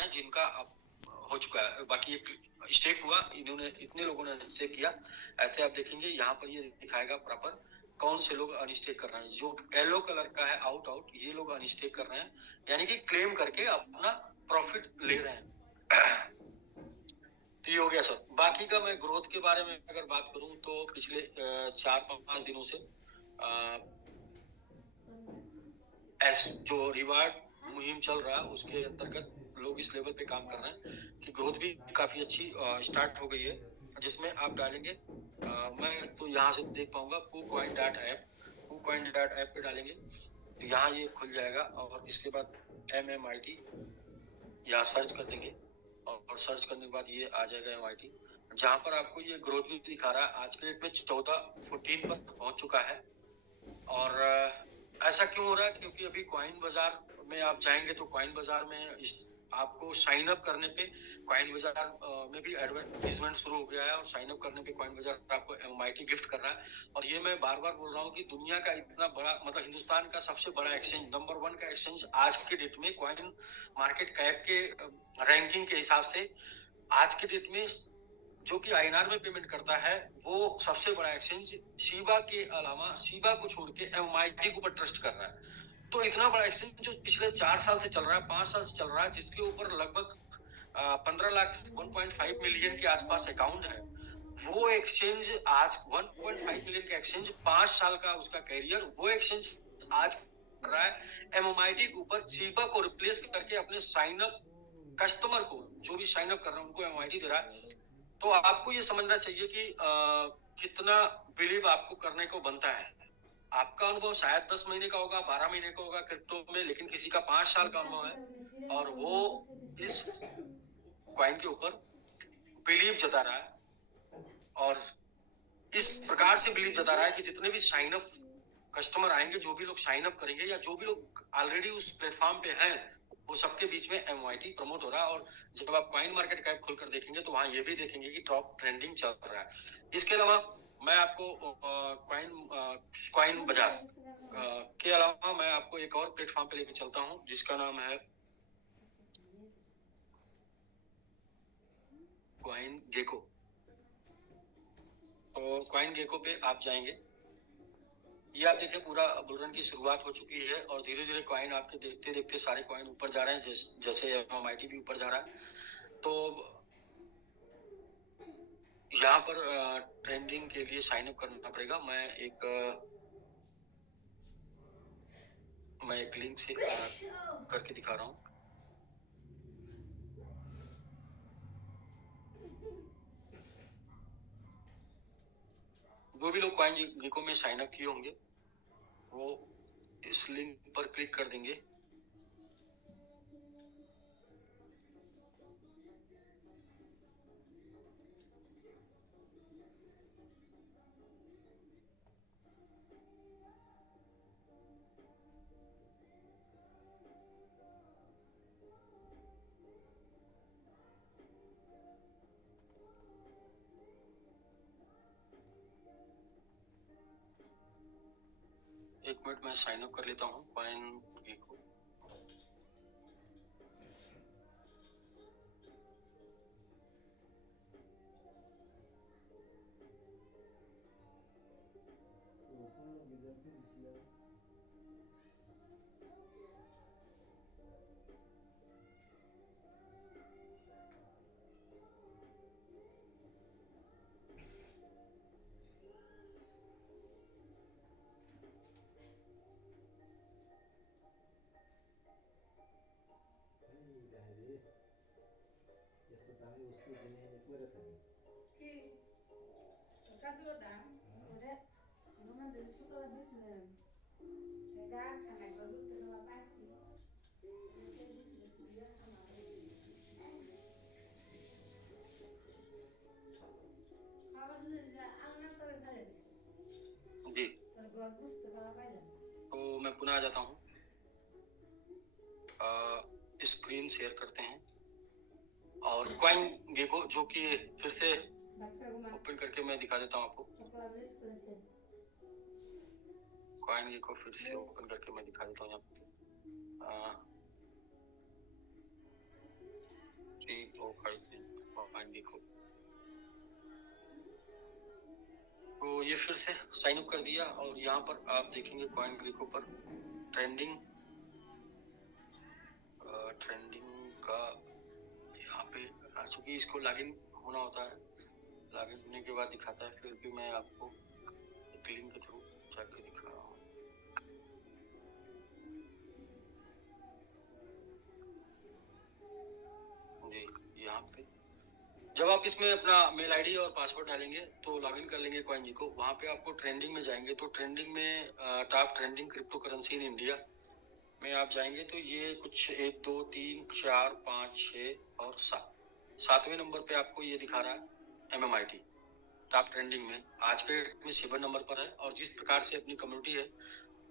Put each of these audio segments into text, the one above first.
हैं जिनका अब हो चुका है, बाकी एक स्टेक हुआ, इन्होंने इतने लोगों ने अनस्टेक किया। ऐसे आप देखेंगे यहाँ पर ये दिखाएगा प्रॉपर कौन से लोग अनस्टेक कर रहे हैं। जो येलो कलर का है आउट ये लोग अनस्टेक कर रहे हैं, यानी कि क्लेम करके अपना प्रॉफिट ले रहे हैं। तो ये हो गया सर। बाकी का मैं ग्रोथ के बारे में अगर बात करूं तो पिछले 4-5 दिनों से जो रिवार्ड मुहिम चल रहा है उसके अंतर्गत लोग इस लेवल पे काम कर रहे हैं कि ग्रोथ भी काफी अच्छी स्टार्ट हो गई है, जिसमें आप डालेंगे मैं तो यहाँ से देख पाऊंगा KuCoin dot app, KuCoin dot app पे डालेंगे तो यहाँ ये खुल जाएगा और इसके बाद MMIT यहाँ सर्च कर देंगे और सर्च करने के बाद ये आ जाएगा MIT, जहाँ पर आपको ये ग्रोथ भी दिखा रहा है। आज के डेट में 14 पर पहुंच चुका है। और ऐसा क्यों हो रहा है? क्योंकि अभी कॉइन बाजार में आप जाएंगे तो कॉइन बाजार में आपको साइन अप करने पे कॉइन बाजार में भी एडवर्टाइजमेंट शुरू हो गया है और साइन अप करने पे कॉइन बाजार आपको MIT गिफ्ट कर रहा है। और ये मैं बार बार बोल रहा हूँ कि दुनिया का इतना बड़ा, मतलब हिंदुस्तान का सबसे बड़ा एक्सचेंज, नंबर 1 का एक्सचेंज आज के डेट में कॉइन मार्केट कैप के रैंकिंग के हिसाब से आज के डेट में जो कि INR में पेमेंट करता है, वो सबसे बड़ा एक्सचेंज शिबा के अलावा, शिबा को छोड़ के MIT के ऊपर ट्रस्ट कर रहा है। तो इतना बड़ा एक्सचेंज जो पिछले 4 साल से चल रहा है, 5 साल से चल रहा है, जिसके ऊपर लगभग 15 लाख 1.5 मिलियन के आसपास अकाउंट है, वो एक्सचेंज आज 1.5 मिलियन का एक्सचेंज, 5 साल का उसका कैरियर, वो एक्सचेंज आज कर रहा है MIT के ऊपर शिबा को रिप्लेस करके अपने साइन अप कस्टमर को, जो भी साइन अप कर रहे हैं उनको MIT दे रहा है। तो आपको ये समझना चाहिए कि कितना बिलीव आपको करने को बनता है। आपका अनुभव शायद 10 महीने का होगा, 12 महीने का होगा क्रिप्टो में, लेकिन किसी का 5 साल का अनुभव है और वो इस कॉइन के ऊपर बिलीव जता रहा है और इस प्रकार से बिलीव जता रहा है कि जितने भी साइन अप कस्टमर आएंगे, जो भी लोग साइन अप करेंगे या जो भी लोग ऑलरेडी उस प्लेटफॉर्म पे हैं, वो सबके बीच में MIT प्रमोट हो रहा है। और जब आप कॉइन मार्केट कैप खोलकर देखेंगे तो वहां ये भी देखेंगे कि टॉप ट्रेंडिंग चल रहा है। इसके अलावा मैं आपको कॉइन बाजार के अलावा मैं आपको एक और प्लेटफॉर्म पे लेके चलता हूँ जिसका नाम है कॉइन गेको। तो कॉइन गेको पे आप जाएंगे, ये आप देखें पूरा बुलरन की शुरुआत हो चुकी है और धीरे धीरे कॉइन आपके देखते देखते सारे कॉइन ऊपर जा रहे हैं, जैसे MIT भी ऊपर जा रहा है। तो यहाँ पर ट्रेंडिंग के लिए साइन अप करना पड़ेगा। मैं एक लिंक से करके दिखा रहा हूँ। जो भी लोग कॉइन गेको में साइन अप किए होंगे वो इस लिंक पर क्लिक कर देंगे। एक मिनट मैं साइन अप कर लेता हूँ कॉइन गेको। जी, तो मैं पुनः आ जाता हूँ, स्क्रीन शेयर करते हैं और कॉइन गेको जो कि फिर से ओपन करके मैं दिखा देता हूँ आपको। कॉइन गेको फिर से ओपन करके मैं दिखा देता हूँ यहाँ पे। तो फाइनली को तो ये फिर से साइन अप कर दिया और यहाँ पर आप देखेंगे कॉइन ग्रीको पर ट्रेंडिंग का यहाँ पे चूंकि इसको लॉगिन होना होता है, लॉगिन होने के बाद दिखाता है, फिर भी मैं आपको एक लिंक के थ्रू जाके दिखा रहा हूँ। जी यहाँ पे जब आप इसमें अपना मेल आईडी और पासवर्ड डालेंगे तो लॉगिन कर लेंगे कॉइन को, वहाँ पे आपको ट्रेंडिंग में जाएंगे तो ट्रेंडिंग में top trending crypto currency in India में आप जाएंगे तो ये कुछ 1 2 3 4 5 6 और 7वें नंबर पे आपको ये दिखा रहा है MMIT टॉप ट्रेंडिंग में। आज के डेट में 7 नंबर पर है और जिस प्रकार से अपनी कम्युनिटी है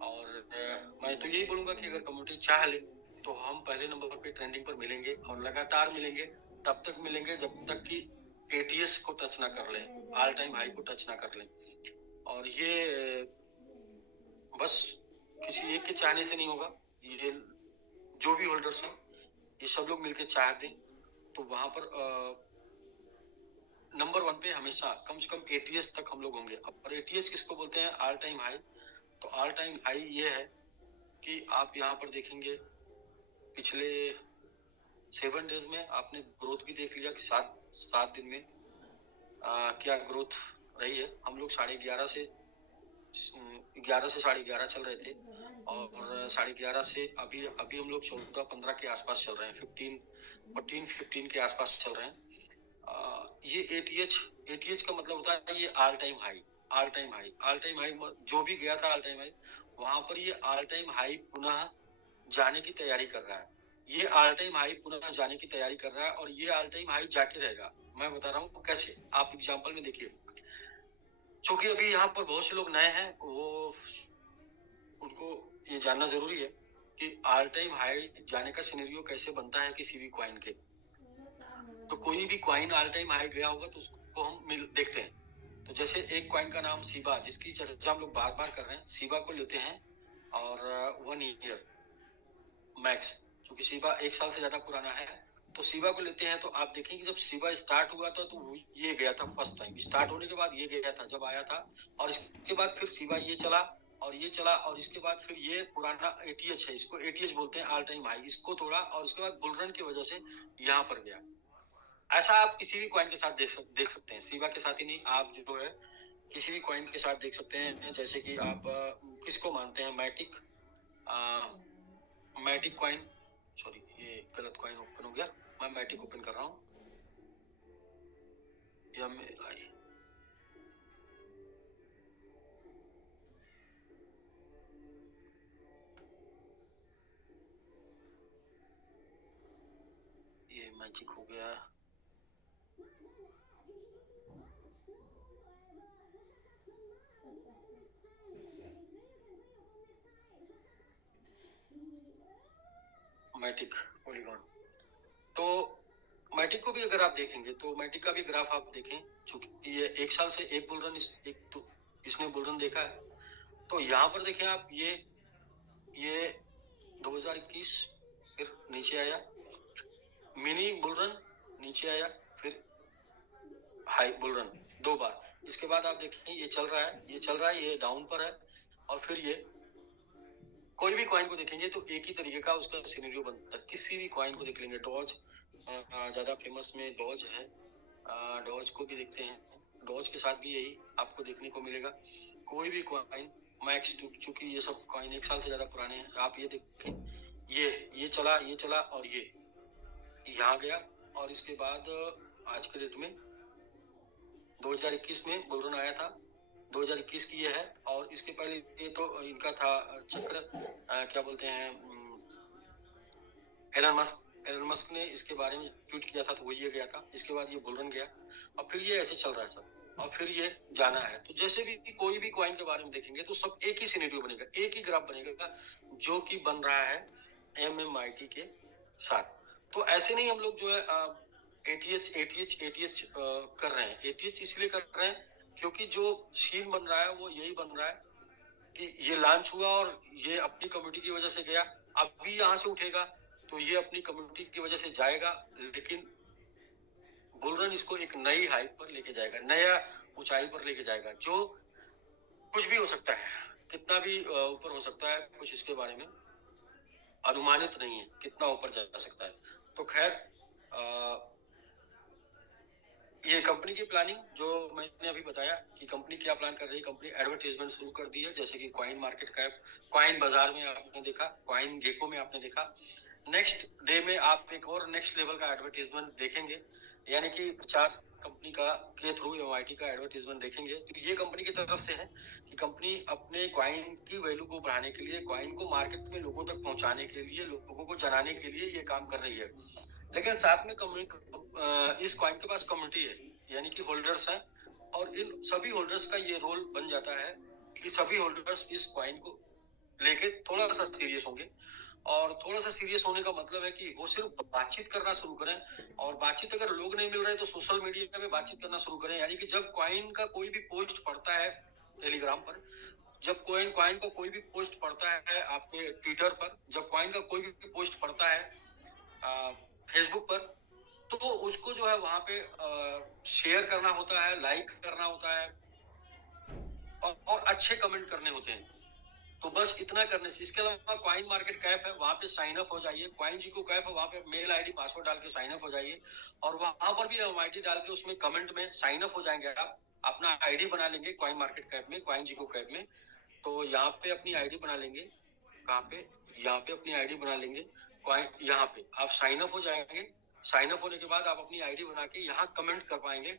और मैं तो यही बोलूंगा कि अगर कम्युनिटी चाह ले तो हम पहले नंबर पे ट्रेंडिंग पर मिलेंगे और लगातार मिलेंगे, तब तक मिलेंगे जब तक कि ATS को टच ना कर लें, ऑल टाइम हाई को टच ना कर लें। और ये बस किसी एक के चाहने से नहीं होगा, ये जो भी होल्डर्स हैं ये सब लोग मिलकर चाह दें तो वहां पर नंबर 1 पे हमेशा कम से कम ATS तक हम लोग होंगे। और ATS किसको बोलते हैं? All time high. तो ऑल टाइम हाई ये है कि आप यहाँ पर देखेंगे पिछले 7 डेज में आपने ग्रोथ भी देख लिया कि 7 दिन में क्या ग्रोथ रही है। हम लोग 11:30 से 11:30 चल रहे थे और 11:30 से अभी हम लोग 14-15 के आसपास चल रहे हैं, 15 के आसपास चल रहे हैं। ये ATH का मतलब होता है ये ऑल टाइम हाई जो भी गया था ऑल टाइम हाई, वहां पर ये ऑल टाइम हाई पुनः जाने की तैयारी कर रहा है। ये ऑल टाइम हाई पुनः जाने की तैयारी कर रहा है और ये ऑल टाइम हाई जाके रहेगा। मैं बता रहा हूँ कैसे, आप एग्जांपल में देखिए। चूंकि अभी यहाँ पर बहुत से लोग नए हैं, वो उनको ये जानना जरूरी है कि ऑल टाइम हाई जाने का सिनेरियो कैसे बनता है किसी भी कॉइन के। तो कोई भी कॉइन ऑल टाइम हाई गया होगा तो उसको हम देखते हैं। तो जैसे एक कॉइन का नाम सीबा, जिसकी चर्चा हम लोग बार बार कर रहे हैं, सीबा को लेते हैं और 1 ईयर मैक्स, क्योंकि सीबा 1 साल से ज्यादा पुराना है तो सीबा को लेते हैं। तो आप देखेंगे जब सीबा स्टार्ट हुआ था तो ये गया था, फर्स्ट टाइम स्टार्ट होने के बाद ये गया था जब आया था, और इसके बाद फिर सीबा ये चला और ये चला और इसके बाद फिर ये पुराना ATH है, इसको ATH बोलते हैं ऑल टाइम हाई, इसको तोड़ा और उसके बाद बुलरन की वजह से यहाँ पर गया। ऐसा आप किसी भी कॉइन के साथ देख सकते हैं, सीबा के साथ ही नहीं, आप जो है किसी भी कॉइन के साथ देख सकते हैं। जैसे कि आप किसको मानते हैं? मैटिक कॉइन, सॉरी ये गलत कॉइन ओपन हो गया, मैं मैटिक ओपन कर रहा हूँ। ये मैजिक हो गया। मैटिक पॉलीगॉन, तो मैटिक को भी अगर आप देखेंगे तो मैटिक का भी ग्राफ आप देखें, चूंकि ये 1 साल से एक बुलरन इसने बुलरन देखा है। तो यहाँ पर देखें आप, ये 2021 फिर नीचे आया, मिनी बुलरन नीचे आया, फिर हाई बुलरन 2 बार। इसके बाद आप देखें ये चल रहा है, ये डाउन पर है और फिर ये कोई भी कॉइन को देखेंगे तो एक ही तरीके का उसका सिनेरियो बनता है। किसी भी कॉइन को देख लेंगे, डॉज ज्यादा फेमस में डॉज है, डॉज को भी देखते हैं, डॉज के साथ भी यही आपको देखने को मिलेगा। कोई भी कॉइन मैक्स, चूंकि ये सब कॉइन 1 साल से ज्यादा पुराने हैं, आप ये देखें, ये चला और ये यहाँ गया और इसके बाद आज के डेट में 2021 में बुलरन आया था, 2021 की ये है। और इसके पहले ये तो इनका था चक्र, क्या बोलते हैं, एलन मस्क ने इसके बारे में ट्वीट किया था तो वो ये गया था। इसके बाद ये बुलरन गया और फिर ये ऐसे चल रहा है सब और फिर ये जाना है। तो जैसे भी कोई भी कॉइन के बारे में देखेंगे तो सब एक ही सिनेरियो बनेगा, एक ही ग्राफ बनेगा जो कि बन रहा है MMIT के साथ। तो ऐसे नहीं हम लोग जो है ATH कर रहे हैं। ATH इसलिए कर रहे हैं क्योंकि जो सीन बन रहा है वो यही बन रहा है कि ये लॉन्च हुआ और ये अपनी कम्युनिटी की वजह से गया, अब भी यहाँ से उठेगा तो ये अपनी कम्युनिटी की वजह से जाएगा, लेकिन बुलरन इसको एक नई हाइट पर लेके जाएगा, नया ऊंचाई पर लेके जाएगा, जो कुछ भी हो सकता है, कितना भी ऊपर हो सकता है, कुछ इसके बारे में अनुमानित नहीं है कितना ऊपर जा सकता है। तो खैर ये कंपनी की प्लानिंग जो मैंने अभी बताया कि कंपनी क्या प्लान कर रही है, कंपनी एडवर्टीजमेंट शुरू कर दी है, जैसे कि कॉइन मार्केट कैप, कॉइन बाजार में आपने देखा, कॉइन गेको में आपने देखा। नेक्स्ट डे में आप एक और नेक्स्ट लेवल का एडवर्टीजमेंट देखेंगे, यानी कि प्रचार कंपनी का के थ्रू एमआईटी का एडवर्टीजमेंट देखेंगे। तो ये कंपनी की तरफ से है कि कंपनी अपने कॉइन की वैल्यू को बढ़ाने के लिए, कॉइन को मार्केट में लोगों तक पहुंचाने के लिए, लोगों को जनाने के लिए ये काम कर रही है। लेकिन साथ में इस कॉइन के पास कम्युनिटी है, यानी कि होल्डर्स हैं, और इन सभी होल्डर्स का ये रोल बन जाता है कि सभी होल्डर्स इस कॉइन को लेके थोड़ा सा सीरियस होंगे। और थोड़ा सा सीरियस होने का मतलब है कि वो सिर्फ बातचीत करना शुरू करें, और बातचीत अगर लोग नहीं मिल रहे तो सोशल मीडिया पे बातचीत करना शुरू करें। यानी कि जब कॉइन का कोई भी पोस्ट पड़ता है टेलीग्राम पर, जब कॉइन कॉइन का कोई भी पोस्ट पड़ता है आपके ट्विटर पर, जब कॉइन का कोई भी पोस्ट पड़ता है फेसबुक पर, तो उसको जो है वहां पे शेयर करना होता है, लाइक करना होता है, और अच्छे कमेंट करने होते हैं। तो बस इतना करने से, इसके अलावा कॉइन मार्केट कैप है, वहां पे साइन अप हो जाइए। कॉइन जी को कैप है, वहां पे मेल आईडी पासवर्ड डाल के साइन अप हो जाइए, और वहां पर भी एमआईटी डाल के उसमें कमेंट में साइन अप हो जाएंगे। आप अपना आईडी बना लेंगे कॉइन मार्केट कैप में, कॉइन जी को कैप में। तो यहाँ पे अपनी आईडी बना लेंगे, कहाँ पे, यहाँ पे अपनी आईडी बना लेंगे, यहाँ पे आप साइन अप हो जाएंगे। साइन अप होने के बाद आप अपनी आईडी बना के यहाँ कमेंट कर पाएंगे।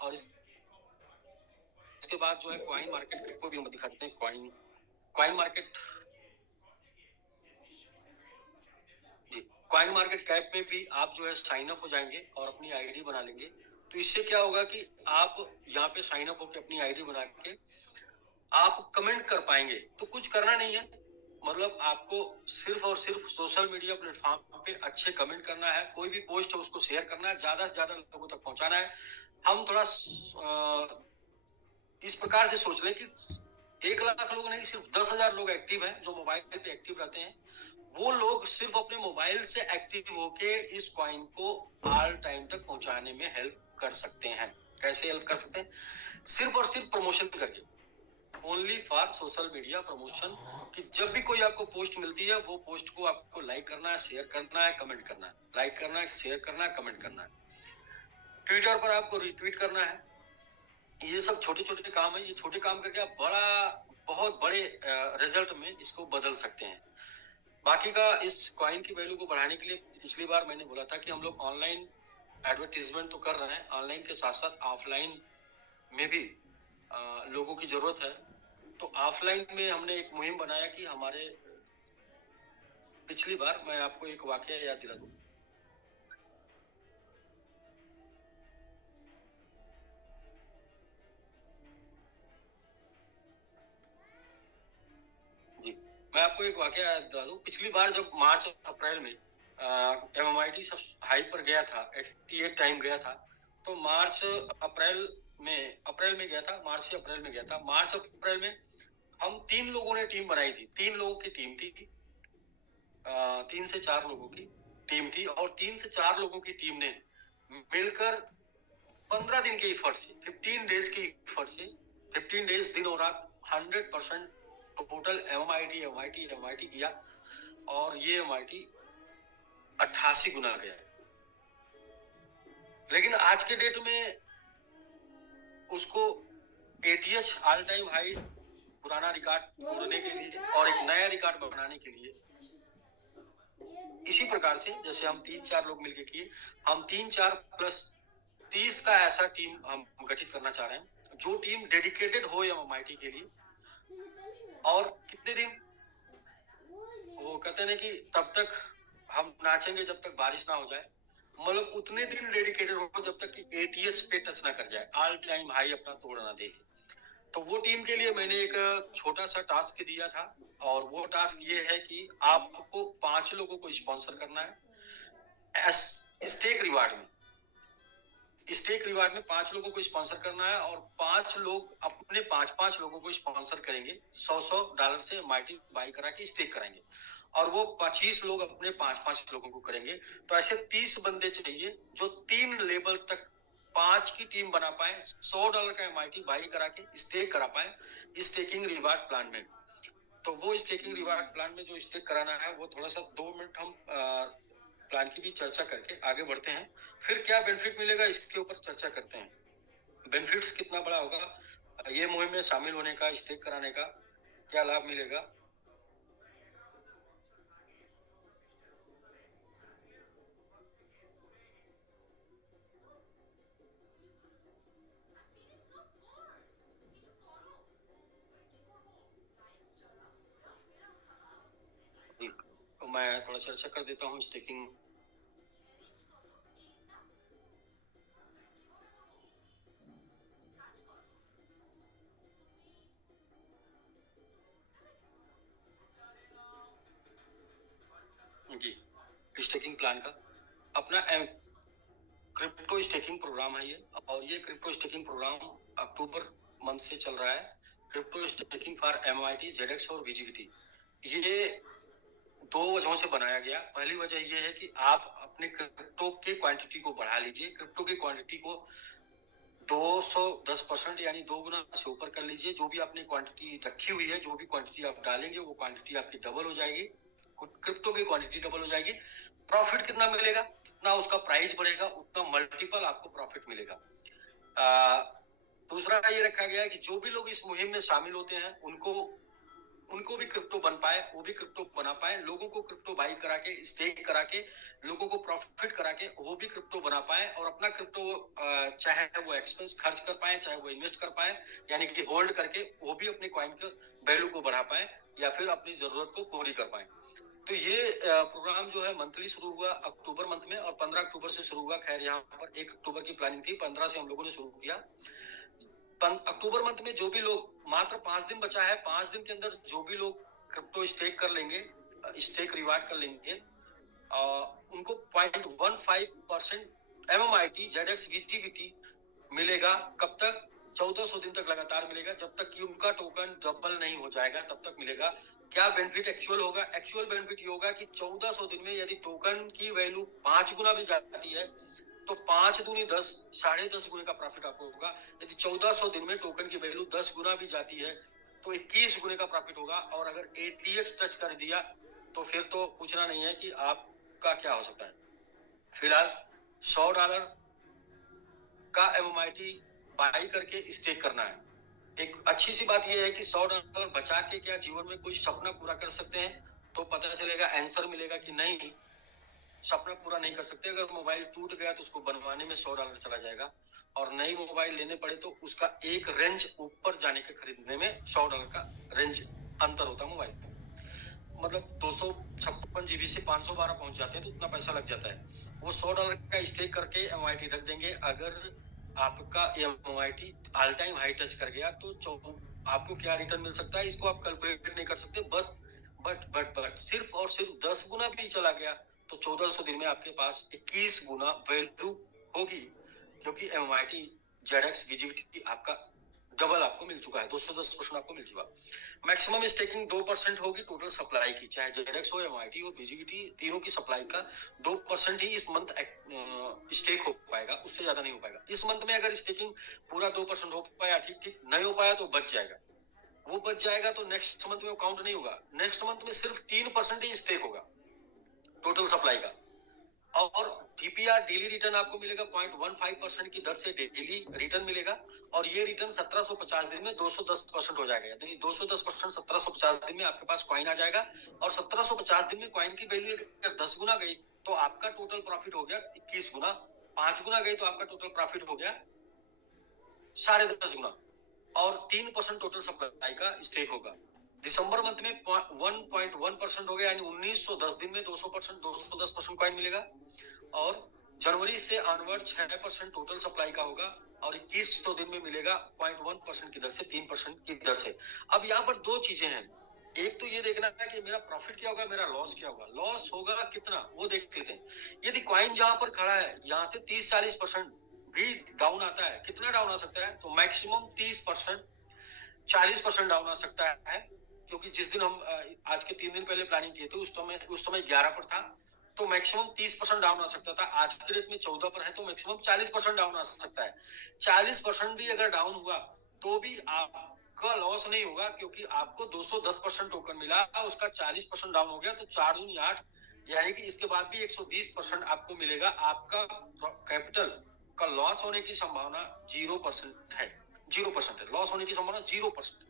और इसके बाद जो है कॉइन मार्केट को भी हम दिखाते हैं। Coin coin market coin market cap में भी आप जो है साइन अप हो जाएंगे और अपनी आईडी बना लेंगे। तो इससे क्या होगा कि आप यहाँ पे साइन अप होकर अपनी आईडी बना के आप कमेंट कर पाएंगे। तो कुछ करना नहीं है, मतलब आपको सिर्फ और सिर्फ सोशल मीडिया प्लेटफॉर्म पे अच्छे कमेंट करना है, कोई भी पोस्ट है उसको शेयर करना है, ज्यादा से ज्यादा लोगों तक पहुंचाना है। हम थोड़ा इस प्रकार से सोच लें कि 1 लाख लोग नहीं, सिर्फ 10,000 लोग एक्टिव हैं, जो मोबाइल पे एक्टिव रहते हैं। वो लोग सिर्फ अपने मोबाइल से एक्टिव होके इस कॉइन को ऑल टाइम तक पहुंचाने में हेल्प कर सकते हैं। कैसे हेल्प कर सकते हैं? सिर्फ और सिर्फ प्रमोशन करके, only for social media promotion. कि जब भी कोई आपको पोस्ट मिलती है, वो पोस्ट को आपको लाइक करना है, शेयर करना है, कमेंट करना है, लाइक करना है, शेयर करना है, कमेंट करना है। ट्विटर पर आपको रिट्वीट करना है। ये सब छोटे छोटे काम है, ये छोटे काम करके आप बहुत बड़े रिजल्ट में इसको बदल सकते हैं। बाकी का इस कॉइन की वैल्यू को बढ़ाने के लिए पिछली बार मैंने बोला था कि हम लोग ऑनलाइन एडवर्टीजमेंट तो कर रहे हैं, ऑनलाइन के साथ साथ ऑफलाइन में भी लोगों की जरूरत है। तो ऑफलाइन में हमने एक मुहिम बनाया कि हमारे पिछली बार, मैं आपको एक वाकया याद दिला दूं। जी, मैं आपको एक वाकया याद दिला दूं। पिछली बार जब मार्च अप्रैल में एमएमआईटी सब हाई पर गया था, 88 टाइम गया था, तो अप्रैल में गया था, मार्च से अप्रैल में गया था। मार्च अप्रैल में हम 3 लोगों ने टीम बनाई थी, 3 लोगों की टीम थी, 3 से 4 लोगों की टीम थी, और 3 से 4 लोगों की टीम ने मिलकर 15 दिन के इफर्ट से, 15 डेज के इफर्ट से, 15 डेज दिन और रात 100% टोटल एमआईटी किया, और ये एमआईटी 88 गुना गया। लेकिन आज के डेट में उसको एटीएच ऑल टाइम हाई, पुराना रिकॉर्ड तोड़ने के लिए और एक नया रिकॉर्ड बनाने के लिए, इसी प्रकार से जैसे हम 3-4 लोग मिलकर किए, हम 3-4 प्लस 30 का ऐसा टीम हम गठित करना चाह रहे हैं, जो टीम डेडिकेटेड हो एमआईटी के लिए। और कितने दिन, वो कहते हैं कि तब तक हम नाचेंगे जब तक बारिश ना हो जाए, मतलब उतने दिन डेडिकेटेड हो जब तक कि एटीएच पे टच ना कर जाए, ऑल टाइम हाई अपना तोड़ ना दे। तो वो टीम के लिए मैंने एक छोटा सा टास्क दिया था, और वो टास्क ये है कि आपको 5 लोगों को स्पॉन्सर करना है। स्टेक रिवार्ड में 5 लोगों को स्पॉन्सर करना है, और 5 लोग अपने 5-5 लोगों को स्पॉन्सर करेंगे, $100 से एमआईटी बाई करा के स्टेक कराएंगे, और वो 25 लोग अपने 5-5 लोगों को करेंगे। तो ऐसे 30 बंदे चाहिए जो 3 लेवल तक 5 की टीम बना पाए, $100 का एमआईटी बाई करा के स्टेक करा पाए स्टेकिंग रिवार्ड प्लान में। तो वो स्टेकिंग रिवार्ड प्लान में जो स्टेक कराना है वो थोड़ा सा 2 मिनट हम प्लान की भी चर्चा करके आगे बढ़ते हैं। फिर क्या बेनिफिट मिलेगा इसके ऊपर चर्चा करते हैं। बेनिफिट्स कितना बड़ा होगा ये मुहिम में शामिल होने का, स्टेक कराने का, क्या लाभ मिलेगा। तो मैं थोड़ा चर्चा कर देता हूँ स्टेकिंग। जी, स्टेकिंग प्लान का अपना क्रिप्टो स्टेकिंग प्रोग्राम है ये, और ये क्रिप्टो स्टेकिंग प्रोग्राम अक्टूबर मंथ से चल रहा है। Crypto staking for MIT, ZX और वीजीबीटी। ये 2 वजहों से बनाया गया। पहली वजह ये है कि आप अपने क्रिप्टो के क्वांटिटी को बढ़ा लीजिए, क्रिप्टो की क्वांटिटी को 210% यानी 2 गुना से ऊपर कर लीजिए। जो भी आपने क्वांटिटी रखी हुई है, जो भी क्वांटिटी आप डालेंगे वो क्वांटिटी आपकी डबल हो जाएगी, क्रिप्टो की क्वांटिटी डबल हो जाएगी। प्रॉफिट कितना मिलेगा, जितना उसका प्राइस बढ़ेगा उतना मल्टीपल आपको प्रॉफिट मिलेगा। दूसरा ये रखा गया है कि जो भी लोग इस मुहिम में शामिल होते हैं उनको भी क्रिप्टो बन पाए, वो भी क्रिप्टो बना पाए, लोगों को क्रिप्टो बाई करा के, स्टेक करा के, लोगों को प्रॉफिट करा के वो भी क्रिप्टो बना पाए, और अपना क्रिप्टो चाहे वो एक्सपेंस खर्च कर पाए, चाहे वो इन्वेस्ट कर पाए, यानी कि होल्ड करके वो भी अपने कॉइन के वैल्यू को बढ़ा पाए या फिर अपनी जरूरत को पूरी कर पाए। तो ये प्रोग्राम जो है मंथली शुरू हुआ अक्टूबर मंथ में, और 15 अक्टूबर से शुरू हुआ। खैर यहाँ पर 1 अक्टूबर की प्लानिंग थी, 15 से हम लोगों ने शुरू किया। अक्टूबर मंथ में जो भी लोग, मात्र 5 दिन बचा है, 5 दिन के अंदर जो भी लोग क्रिप्टो स्टेक कर लेंगे, स्टेक रिवार्ड कर लेंगे, उनको 0.15% एमएमआईटी जेडेक्स वीजीबीटी मिलेगा। कब तक? 1400 दिन तक लगातार मिलेगा, जब तक कि उनका टोकन डबल नहीं हो जाएगा तब तक मिलेगा। क्या बेनिफिट एक्चुअल होगा? एक्चुअल बेनिफिट ये होगा कि 1400 दिन में यदि टोकन की वैल्यू 5 गुना भी जाती है तो 5 दूनी 10, 10.5 गुने का प्रॉफिट आपको होगा। यदि 1400 दिन में टोकन की वैल्यू 10 गुना भी जाती है तो 21 गुने का प्रॉफिट होगा। और अगर एटीएस टच कर दिया तो फिर तो पूछना नहीं है कि आपका क्या हो सकता है। फिलहाल $100 का एमएमआईटी बाई करके स्टेक करना है। एक अच्छी सी बात यह है कि $100 बचा के क्या जीवन में कोई सपना पूरा कर सकते हैं? तो पता चलेगा, आंसर मिलेगा कि नहीं, सपना पूरा नहीं कर सकते। अगर मोबाइल टूट गया तो उसको बनवाने में $100 चला जाएगा, और नई मोबाइल लेने पड़े तो उसका एक रेंज ऊपर जाने के खरीदने में $100 का रेंज अंतर होता है मोबाइल में। मतलब 256 जीबी से 512 पहुंच जाते हैं तो उतना पैसा लग जाता है। वो $100 का स्टेक करके एमआईटी रख देंगे। अगर आपका MIT all time high touch कर गया तो आपको क्या रिटर्न मिल सकता है इसको आप कैलकुलेट नहीं कर सकते। बट सिर्फ और सिर्फ 10 गुना भी चला गया तो 1400 दिन में आपके पास 21 गुना वैल्यू होगी, क्योंकि एमआईटी जेडेक्स वीजीबीटी आपका डबल आपको मिल चुका है, 210% आपको मिल चुका। मैक्सिमम स्टेकिंग 2% होगी टोटल सप्लाई की, चाहे जेडेक्स हो, एमआईटी हो, बीजीबीटी, तीनों की सप्लाई का 2% ही इस मंथ स्टेक हो पाएगा, उससे ज्यादा नहीं हो पाएगा। इस मंथ में अगर स्टेकिंग पूरा 2% हो पाया ठीक ठीक, नहीं हो पाया तो बच जाएगा। वो बच जाएगा तो नेक्स्ट मंथ में वो काउंट नहीं होगा। नेक्स्ट मंथ में सिर्फ 3% ही स्टेक होगा टोटल सप्लाई का। और डीपीआर डेली रिटर्न आपको मिलेगा 0.15% की दर से डेली रिटर्न मिलेगा, और ये रिटर्न 1750 दिन में 210% हो जाएगा। तो 210% 1750 दिन में आपके पास कॉइन आ जाएगा, और 1750 दिन में कॉइन की वैल्यू अगर 10 गुना गई तो आपका टोटल प्रॉफिट हो गया 21 गुना। 5 गुना गई तो आपका टोटल प्रॉफिट हो गया 10.5 गुना, और 3% टोटल सप्लाई का स्टेक होगा। दिसंबर मंथ में 1.1% हो गया, यानी 1910 दिन में 210% कॉइन मिलेगा। और जनवरी से ऑनवर्ड 6% टोटल सप्लाई का होगा, और 2100 दिन में मिलेगा 0.1% की दर से, 3% की दर से। अब यहाँ पर 2 चीजें हैं। एक तो ये देखना है कि मेरा प्रॉफिट क्या होगा, मेरा लॉस क्या होगा। लॉस होगा कितना वो देख लेते हैं। यदि कॉइन जहां पर खड़ा है यहाँ से 30-40% भी डाउन आता है, कितना डाउन आ सकता है? तो मैक्सिमम 30%, 40% डाउन आ सकता है। क्योंकि जिस दिन हम आज के 3 दिन पहले प्लानिंग किए थे उस समय 11 पर था, तो मैक्सिमम 30% डाउन आ सकता था, आज के रेट में 14 पर है तो मैक्सिमम 40% डाउन आ सकता है। 40% भी अगर डाउन हुआ तो भी आपका लॉस नहीं होगा, क्योंकि आपको 210% टोकन मिला, उसका 40% डाउन हो गया तो 4 दूनी 8, यानी कि इसके बाद भी 120% आपको मिलेगा। आपका कैपिटल का लॉस होने की संभावना 0% है, 0% है लॉस होने की संभावना 0%।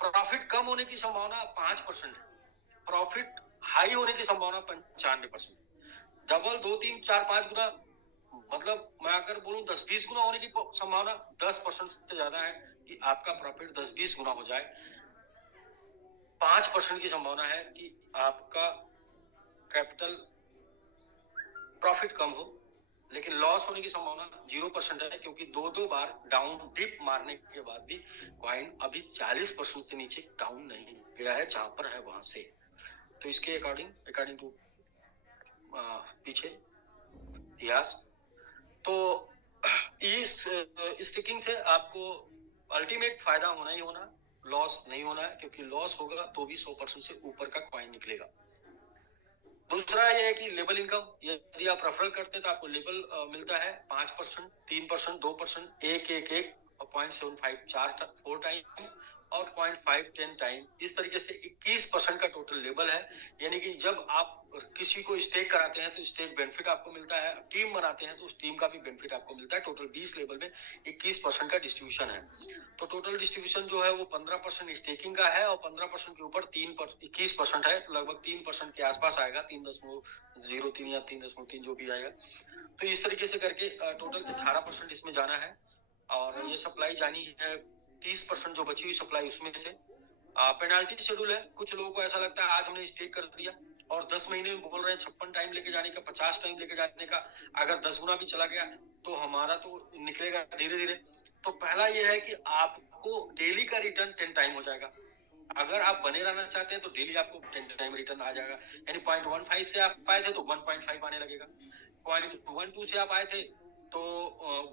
प्रॉफिट कम होने की संभावना 5% है, प्रॉफिट हाई होने की संभावना 95%। डबल 2 3 4 5 गुना, मतलब मैं अगर बोलूं 10-20 गुना होने की संभावना 10% से ज्यादा है कि आपका प्रॉफिट 10-20 गुना हो जाए। 5% की संभावना है कि आपका कैपिटल प्रॉफिट कम हो, लेकिन लॉस होने की संभावना 0% है, क्योंकि दो बार डाउन डिप मारने के बाद भी कॉइन अभी 40% से नीचे डाउन नहीं गया है, जहां पर है वहां से। तो इसके अकॉर्डिंग टू पीछे इतिहास, तो इस स्टिकिंग से आपको अल्टीमेट फायदा होना ही होना, लॉस नहीं होना है, क्योंकि लॉस होगा तो भी 100% से ऊपर का कॉइन निकलेगा। दूसरा ये है कि लेबल इनकम, यदि आप रेफरल करते हैं तो आपको लेबल मिलता है 5%, 3%, 2%, 1 और 0.75 4 टाइम और 0.5 10 टाइम, इस तरीके से 21% का टोटल लेबल है। यानी कि जब आप किसी को स्टेक कराते हैं तो स्टेक बेनिफिट आपको मिलता है, टीम बनाते हैं तो उस टीम का भी बेनिफिट आपको मिलता है। टोटल 20 लेवल में 21% का डिस्ट्रीब्यूशन है। तो टोटल डिस्ट्रीब्यूशन जो है वो 15% स्टेकिंग का है और 15% के ऊपर 21% है, तो लगभग 3% के आसपास आएगा, 3.03 या 3.3 जो भी आएगा। तो इस तरीके से करके टोटल 18% इसमें जाना है, और ये सप्लाई जानी है 30% जो बची हुई सप्लाई उसमें से। पेनाल्टी शेड्यूल है, कुछ लोगों को ऐसा लगता है आज हमने स्टेक कर दिया और 10 महीने में बोल रहे हैं 56 टाइम लेके जाने का, 50 टाइम लेके जाने का, अगर 10 गुना भी चला गया तो हमारा तो निकलेगा धीरे धीरे। तो पहला ये है कि आपको डेली का रिटर्न 10 टाइम हो जाएगा। अगर आप बने रहना चाहते हैं तो डेली आपको 10 टाइम रिटर्न आ जाएगा, यानी 0.15 से आप आए थे तो 1.5 आने लगेगा, 0.12 से आप आए थे तो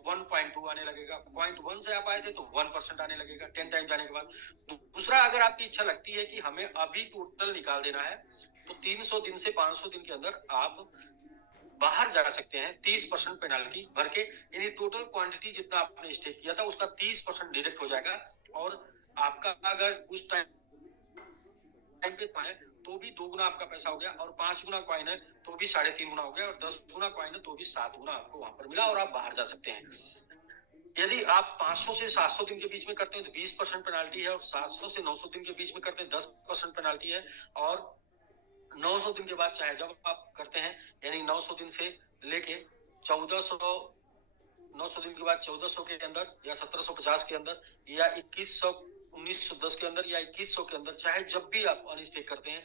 1.2 आने लगेगा, 0.1 से आप आए थे तो 1% आने लगेगा 10 टाइम जाने के बाद। दूसरा, अगर आपकी इच्छा लगती है कि हमें अभी टोटल निकाल देना है तो 300 दिन से 500 दिन के अंदर आप बाहर जा सकते हैं 30% पेनाल्टी भर के, यानी टोटल क्वांटिटी जितना आपने स्टेक किया था उसका 30% डिडक्ट हो जाएगा, और आपका अगर उस टाइम पे है तो भी 2 गुना आपका पैसा हो गया, और 5 गुना कॉइन है तो भी 3.5 गुना हो गया, और 10 गुना कॉइन है तो भी 7 गुना आपको वहां पर मिला और आप बाहर जा सकते हैं। यदि आप 500 से 700 दिन के बीच में करते हैं तो 20% पेनाल्टी है, और 700 से 900 दिन के बीच में करते हैं 10% पेनाल्टी है, और 900 दिन के बाद चाहे जब आप करते हैं, यानी 900 दिन से लेके 1400, 900 दिन के बाद 1400 के अंदर या 1750 के अंदर या 1910 के अंदर या 2100 के अंदर, चाहे जब भी आप अनस्टेक करते हैं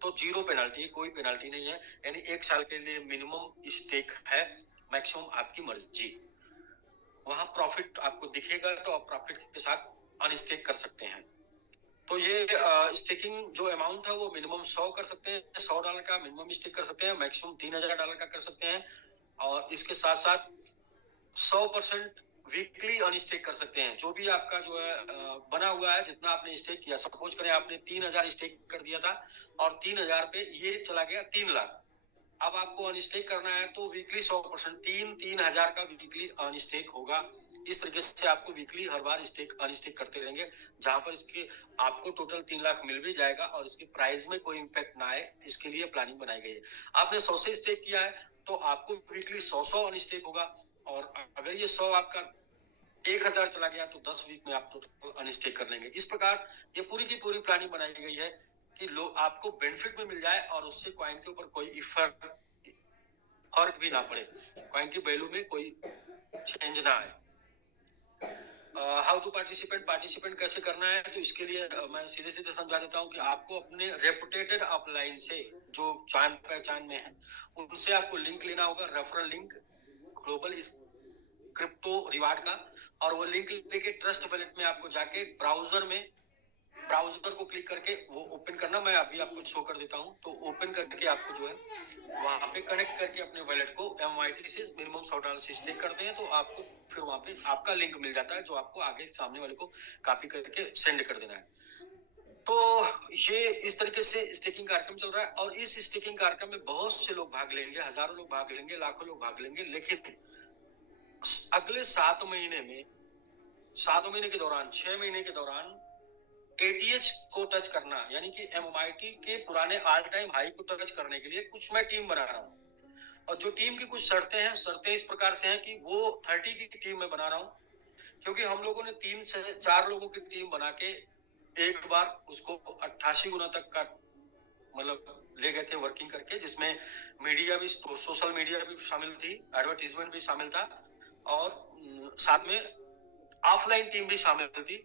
तो जीरो पेनाल्टी, कोई पेनाल्टी नहीं है, यानी 1 साल के लिए मिनिमम स्टेक है, मैक्सिमम आपकी मर्जी। वहां प्रॉफिट आपको दिखेगा तो आप प्रॉफिट के साथ अनस्टेक कर सकते हैं। तो ये स्टेकिंग जो अमाउंट है वो मिनिमम 100 कर सकते हैं, $100 का मिनिमम स्टेक कर सकते हैं, मैक्सिमम $3000 का कर सकते हैं, और इसके साथ साथ 100% वीकली अनस्टेक कर सकते हैं। जो भी आपका जो है बना हुआ है, जितना आपने स्टेक किया, सपोज करें आपने 3000 स्टेक कर दिया था और 3000 पे ये चला गया 3 लाख, अब आपको अनस्टेक करना है तो वीकली 100% 3,000 का वीकली अनस्टेक होगा। इस तरीके से आपको वीकली हर बार स्टेक अनस्टेक करते रहेंगे, जहां पर इसके आपको टोटल 3 लाख मिल भी जाएगा और इसके प्राइस में कोई इम्पैक्ट ना आए, इसके लिए प्लानिंग बनाई गई है। आपने 100 से स्टेक किया है तो आपको वीकली 100 अनस्टेक होगा, और अगर ये 100 आपका 1000 चला गया तो 10 वीक में आप टोटल अनस्टेक कर लेंगे। इस प्रकार ये पूरी की पूरी प्लानिंग बनाई गई है कि लोग आपको बेनिफिट में मिल जाए और उससे कॉइन के ऊपर कोई फर्क भी ना पड़े, कॉइन की वैल्यू में कोई चेंज ना आए। हाउ टू पार्टिसिपेंट कैसे करना है, तो इसके लिए मैं सीधे सीधे समझा देता हूँ कि आपको अपने रेपुटेटेड अपलाइन से जो जान पहचान में है उनसे आपको लिंक लेना होगा, रेफरल लिंक ग्लोबल इस क्रिप्टो रिवार्ड का, और वो लिंक लेके ट्रस्ट वॉलेट में आपको जाके ब्राउजर को क्लिक करके वो ओपन करना, मैं अभी आपको शो कर देता हूँ। तो ओपन करके आपको जो है वहां पे कनेक्ट करके अपने वॉलेट को MYT से मिनिमम $100 से स्टेक करते हैं तो आपको फिर वहां पे आपका लिंक मिल जाता है, जो आपको आगे सामने वाले को कॉपी करके सेंड कर देना है। तो ये इस तरीके से स्टेकिंग कार्यक्रम चल रहा है और इस स्टेकिंग कार्यक्रम में बहुत से लोग भाग लेंगे, हजारों लोग भाग लेंगे, लाखों लोग भाग लेंगे, लेकिन अगले 7 महीने में, 7 महीने के दौरान, 6 महीने के दौरान एटीएच को टच करना, यानी कि एमएमआईटी के पुराने ऑल टाइम हाई को टच करने के लिए कुछ मैं टीम बना रहा हूँ। और जो टीम की कुछ शर्तें हैं, शर्तें इस प्रकार से हैं कि वो 30 की टीम में बना रहा हूँ, क्योंकि हम लोगों ने 3 से 4 लोगों की टीम बना के एक बार उसको 88 गुना तक का मतलब ले गए थे वर्किंग करके, जिसमें मीडिया भी, सोशल मीडिया भी शामिल थी, एडवर्टीजमेंट भी शामिल था और साथ में ऑफलाइन टीम भी शामिल थी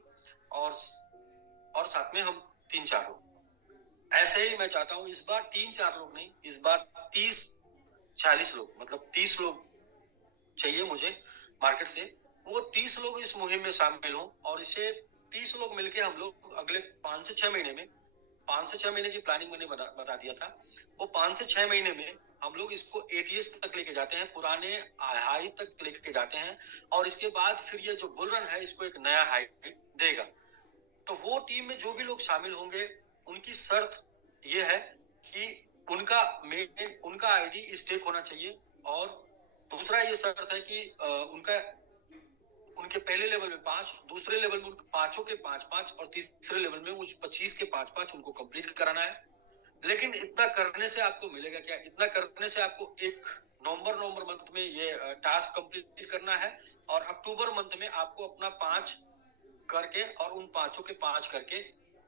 और साथ में हम 3-4 लोग। ऐसे ही मैं चाहता हूँ इस बार 3-4 लोग नहीं, इस बार 30-40 लोग, मतलब 30 लोग चाहिए मुझे मार्केट से। वो 30 लोग इस मुहिम में शामिल हों और इसे 30 लोग मिलके हम लोग अगले 5 से 6 महीने में, 5 से 6 महीने की प्लानिंग मैंने बता दिया था, वो 5 से 6 महीने में हम लोग इसको एटीएस तक लेके जाते हैं, पुराने हाई तक लेके जाते हैं और इसके बाद फिर ये जो बुल रन है इसको एक नया हाई देगा। तो वो टीम में जो भी लोग शामिल होंगे उनकी शर्त ये है कि उनका आईडी स्टेक होना चाहिए और दूसरा ये शर्त है कि उनके पहले लेवल में 5, दूसरे लेवल में उनके पांचों के 5-5 और तीसरे लेवल में उस 25 के 5-5 उनको कंप्लीट कराना है। लेकिन इतना करने से आपको मिलेगा क्या? इतना करने से आपको एक नवंबर मंथ में ये टास्क कंप्लीट करना है और अक्टूबर मंथ में आपको अपना 5 करके और उन पांचों के 5 करके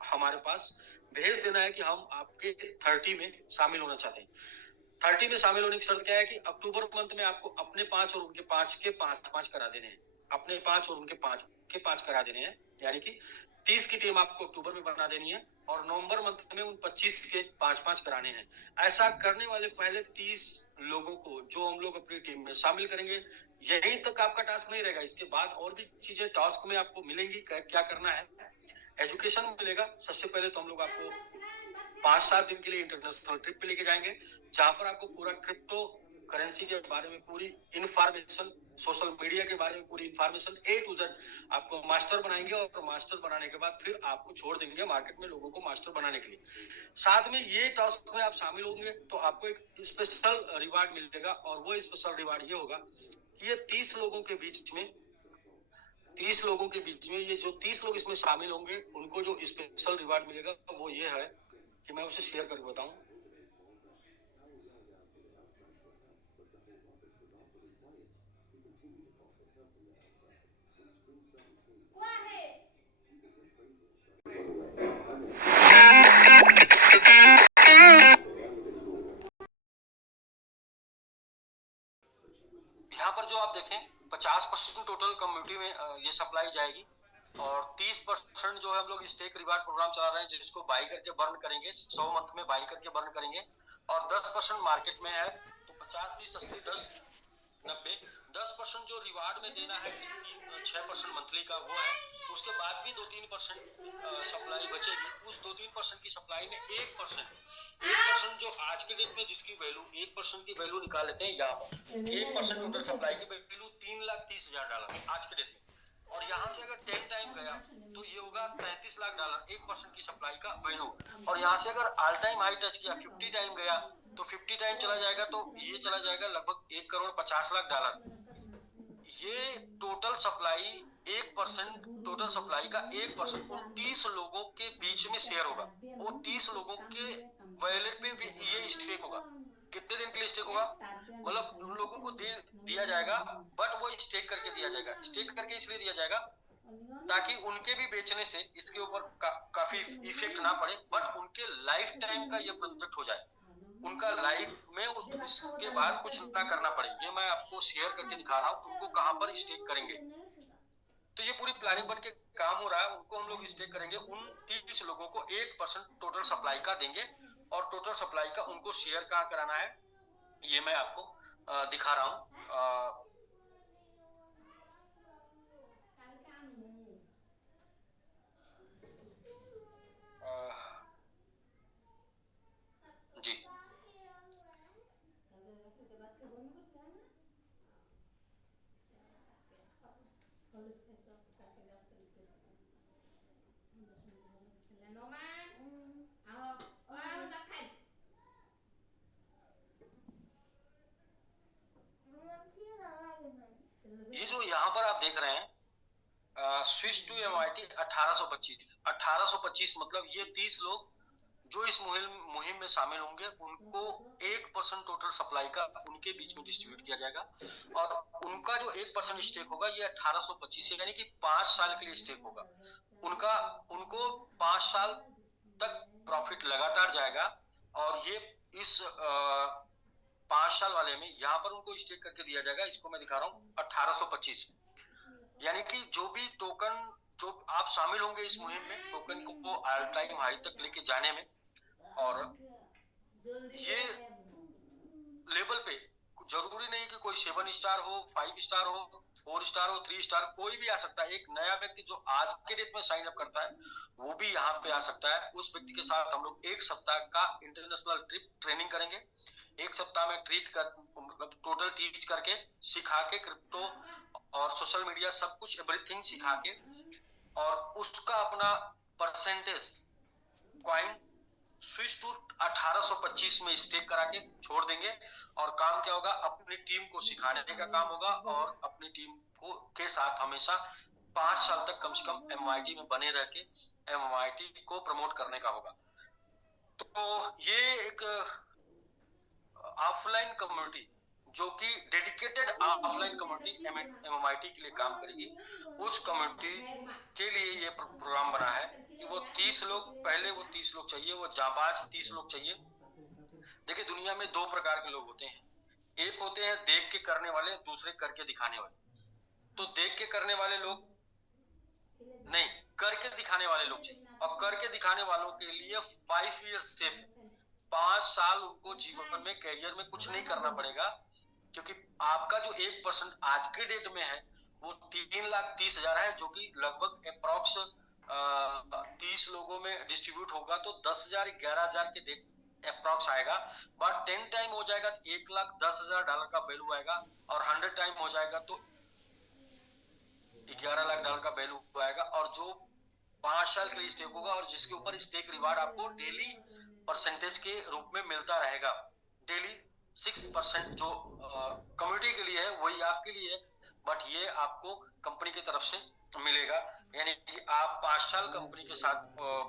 हमारे पास भेज देना है कि हम आपके 30 में शामिल होना चाहते हैं। 30 में शामिल होने की शर्त क्या है कि अक्टूबर मंथ में आपको अपने 5 और उनके 5 के 5-5 करा देने हैं, अपने 5 और उनके 5 के 5 करा देने हैं, यानी कि 30 की टीम आपको अक्टूबर में बना देनी है और नवंबर मंथ में उन 25 के 5-5 कराने हैं। ऐसा करने वाले पहले 30 लोगों को जो हम लोग अपनी टीम में शामिल करेंगे, यहीं तक आपका टास्क नहीं रहेगा, इसके बाद और भी चीजें टास्क में आपको मिलेंगी। क्या करना है? एजुकेशन मिलेगा। सबसे पहले तो हम लोग आपको 5-7 दिन के लिए इंटरनेशनल ट्रिप पे लेके जाएंगे, जहां पर आपको पूरा क्रिप्टो करेंसी के बारे में पूरी इंफॉर्मेशन, सोशल मीडिया के बारे में पूरी इंफॉर्मेशन A to Z आपको मास्टर बनाएंगे और मास्टर बनाने के बाद फिर आपको छोड़ देंगे मार्केट में लोगों को मास्टर बनाने के लिए। साथ में ये टास्क में आप शामिल होंगे तो आपको एक स्पेशल रिवार्ड मिलेगा और वो स्पेशल रिवार्ड ये होगा कि ये 30 लोगों के बीच में, 30 लोगों के बीच में ये जो 30 लोग इसमें शामिल होंगे उनको जो स्पेशल रिवार्ड मिलेगा वो ये है कि मैं उसे शेयर करके बताऊं। यहाँ पर जो आप देखें 50% टोटल कम्युनिटी में ये सप्लाई जाएगी और 30% जो है हम लोग स्टेक रिवार्ड प्रोग्राम चला रहे हैं जिसको बाई करके बर्न करेंगे, 100 मंथ में बाई करके बर्न करेंगे और 10% मार्केट में है तो 50, 30, 80, 10, 90, 10% जो रिवार्ड में देना है 6% मंथली का वो है। उसके बाद भी 2-3% सप्लाई बचेगी। उस 2-3% की सप्लाई में 1% जो आज के डेट में जिसकी वैल्यू 1% की वैल्यू निकाल लेते हैं, यहाँ पर 1% टोटल सप्लाई की वैल्यू $3,30,000 आज के डेट में, और यहाँ से अगर 10 टाइम गया तो ये होगा $33 लाख 1% की सप्लाई का वैल्यू। और यहाँ से अगर ऑल टाइम हाई टच किया 50 टाइम गया तो 50 टाइम चला जाएगा तो ये चला जाएगा लगभग $1,50,00,000। ये टोटल सप्लाई 1%, टोटल सप्लाई का 1% उन 30 लोगों के बीच में शेयर होगा। वो 30 लोगों के वैलेट पे भी ये स्टेक होगा। कितने दिन के लिए स्टेक होगा? मतलब उन लोगों को दिया जाएगा, बट वो स्टेक करके दिया जाएगा। स्टेक करके इसलिए दिया जाएगा ताकि उनके भी बेचने से इसके ऊपर काफी इफेक्ट ना पड़े, बट उनके लाइफ टाइम का ये प्रोजेक्ट हो जाए, उनका लाइफ में उसके बाद कुछ ना करना पड़े। ये मैं आपको शेयर करके दिखा रहा हूँ उनको कहां पर स्टेक करेंगे। तो ये पूरी प्लानिंग बन के काम हो रहा है। उनको हम लोग स्टेक करेंगे, उन 30 लोगों को 1% टोटल सप्लाई का देंगे और टोटल सप्लाई का उनको शेयर कहाँ कराना है ये मैं आपको दिखा रहा हूँ। जी ये जो यहाँ पर आप देख रहे हैं स्विच टू एमआईटी 1825 मतलब ये 30 लोग जो इस मुहिम मुहिम में शामिल होंगे उनको 1% टोटल सप्लाई का उनके बीच में डिस्ट्रीब्यूट किया जाएगा। और उनका जो 1% स्टेक होगा ये 1825 यानी कि 5 साल के लिए स्टेक होगा उनका। उनको 5 साल तक प्रॉफिट लगातार जाएगा। और ये इस 5 साल वाले में यहाँ पर उनको स्टेक करके दिया जाएगा। इसको मैं दिखा रहा हूँ 1825 यानी कि जो भी टोकन जो आप शामिल होंगे इस मुहिम में टोकन को ऑल टाइम हाई तक लेके जाने में। और ये लेवल पे जरूरी नहीं कि कोई 7 स्टार हो, 5 स्टार हो, 4 स्टार हो, 3 स्टार, कोई भी आ सकता है। एक नया व्यक्ति जो आज के डेट में साइन अप करता है वो भी यहाँ पे आ सकता है। उस व्यक्ति के साथ हम लोग 1 सप्ताह का इंटरनेशनल ट्रिप ट्रेनिंग करेंगे। 1 सप्ताह में ट्रीट कर मतलब टोटल टीच करके सिखा के क्रिप्टो और सोशल मीडिया सब कुछ एवरीथिंग सिखा के और उसका अपना परसेंटेज क्वाइन स्विच टू 1825 में स्टेक करा के छोड़ देंगे। और काम क्या होगा, अपनी टीम को सिखाने का काम होगा और अपनी टीम को के साथ हमेशा 5 साल तक कम से कम एमआईटी में बने रह के एमआईटी को प्रमोट करने का होगा। तो ये एक ऑफलाइन कम्युनिटी जो कि डेडिकेटेड ऑफलाइन कम्युनिटी एमएमआईटी के लिए काम करेगी, उस कम्युनिटी के लिए ये प्रोग्राम बना है कि वो 30 लोग पहले वो 30 लोग चाहिए, वो जाबाज 30 लोग चाहिए। देखिए दुनिया में 2 प्रकार के लोग होते हैं, एक होते हैं देख के करने वाले, दूसरे करके दिखाने वाले। तो देख के करने वाले लोग नहीं, करके दिखाने वाले लोग चाहिए। और करके दिखाने वालों के लिए 5 ईयर्स सेफ है। 5 साल उनको जीवन में कैरियर में कुछ नहीं करना पड़ेगा, क्योंकि आपका जो 1% आज के डेट में है वो 3,30,000 है, जो कि लगभग अप्रॉक्स 30 लोगों में डिस्ट्रीब्यूट होगा तो 10,000 11,000 के डेट अप्रॉक्स आएगा। बट 10 टाइम हो जाएगा तो $1,10,000 का वैल्यू आएगा। और 100 टाइम हो जाएगा तो $11,00,000 का वैल्यू आएगा। और जो 5 साल के लिए स्टेक होगा और जिसके ऊपर स्टेक रिवार्ड आपको डेली परसेंटेज के रूप में मिलता रहेगा। डेली 6% जो कम्युनिटी के लिए है वही आपके लिए है, बट ये आपको कंपनी की तरफ से मिलेगा। यानी कि आप 5 साल कंपनी के साथ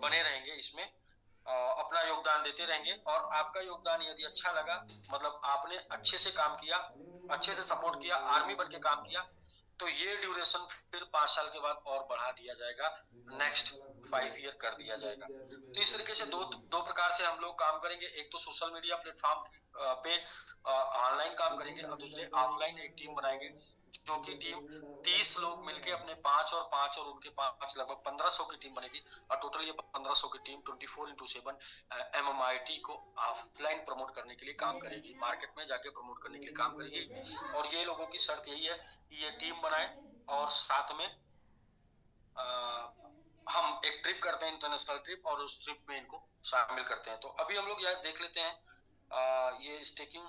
बने रहेंगे, इसमें अपना योगदान देते रहेंगे। और आपका योगदान यदि अच्छा लगा, मतलब आपने अच्छे से काम किया, अच्छे से सपोर्ट किया, आर्मी बन के काम किया, तो ये ड्यूरेशन फिर 5 साल के बाद और बढ़ा दिया जाएगा, नेक्स्ट 5 ईयर कर दिया जाएगा। तो इस तरीके से दो प्रकार से हम लोग काम करेंगे। एक तो सोशल मीडिया प्लेटफॉर्म पे ऑनलाइन काम करेंगे और दूसरे ऑफलाइन एक टीम बनाएंगे, जो कि टीम 30 लोग मिलके अपने 5 और उनके 5 लगभग 1500 की टीम बनेगी। और टोटल ये 1500 की टीम 24/7 एमएमआईटी को ऑफलाइन प्रमोट करने के लिए काम करेगी, मार्केट में जाके प्रमोट करने के लिए काम करेगी। और ये लोगों की शर्त यही है कि ये टीम बनाए और साथ में हम एक ट्रिप करते हैं, इंटरनेशनल ट्रिप, और उस ट्रिप में इनको शामिल करते हैं। तो अभी हम लोग यहाँ देख लेते हैं ये स्टेकिंग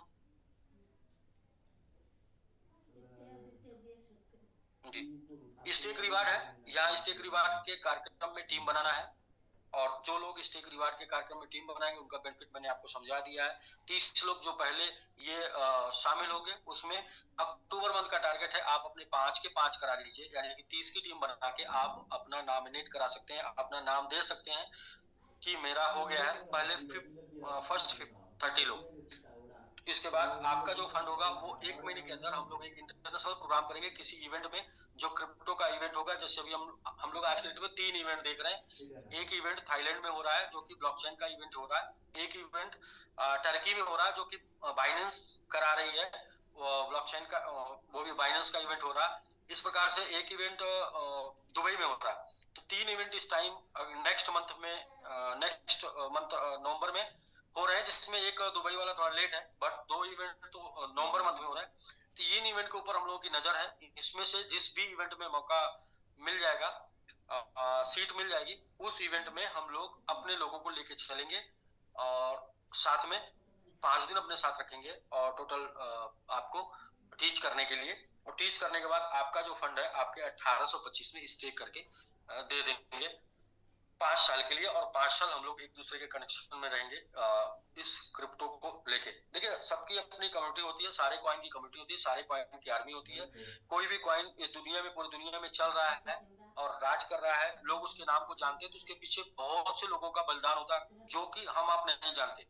जी स्टेक रिवार्ड है। यहाँ स्टेक रिवार्ड के कार्यक्रम में टीम बनाना है, और जो लोग स्टेक रिवार्ड के कार्यक्रम में टीम बनाएंगे उनका बेनिफिट मैंने आपको समझा दिया है। 30 लोग जो पहले ये शामिल होंगे, उसमें अक्टूबर मंथ का टारगेट है, आप अपने 5 के 5 करा लीजिए, यानी कि 30 की टीम बना के आप अपना नॉमिनेट करा सकते हैं, अपना नाम दे सकते हैं कि मेरा हो गया है। पहले फर्स्ट 30 लोग। इसके बाद आपका जो फंड होगा वो 1 महीने के अंदर हम लोग एक इंटरनेशनल प्रोग्राम करेंगे किसी इवेंट में, जो क्रिप्टो का इवेंट होगा। जैसे अभी हम लोग आज के डेट में 3 इवेंट देख रहे हैं। एक इवेंट थाईलैंड में हो रहा है जो कि ब्लॉकचेन का इवेंट हो रहा है। एक इवेंट टर्की में हो रहा है जो कि बाइनेंस करा रही है ब्लॉकचेन का, वो भी बाइनेंस का इवेंट हो रहा है। इस प्रकार से एक इवेंट दुबई में हो रहा है। तो 3 इवेंट इस टाइम नेक्स्ट मंथ नवंबर में हो रहे हैं, जिसमें एक दुबई वाला थोड़ा लेट है, बट 2 इवेंट तो नवंबर मंथ में हो रहा है। तो ये इवेंट के ऊपर हम लोगों की नजर है। इसमें से जिस भी इवेंट में मौका मिल जाएगा, सीट मिल जाएगी, उस इवेंट में हम लोग अपने लोगों को लेके चलेंगे और साथ में 5 दिन अपने साथ रखेंगे और टोटल आपको टीच करने के लिए। और टीच करने के बाद आपका जो फंड है आपके 1825 में स्टे करके दे देंगे। 5 साल के लिए, और 5 साल हम लोग एक दूसरे के कनेक्शन में रहेंगे इस क्रिप्टो को लेके। देखिए, सबकी अपनी कम्युनिटी होती है, सारे कॉइन की कम्युनिटी होती है, सारे कॉइन की आर्मी होती है। कोई भी कॉइन इस दुनिया में, पूरी दुनिया में चल रहा है और राज कर रहा है, लोग उसके नाम को जानते हैं, तो उसके पीछे बहुत से लोगों का बलिदान होता है जो कि हम आप नहीं जानते।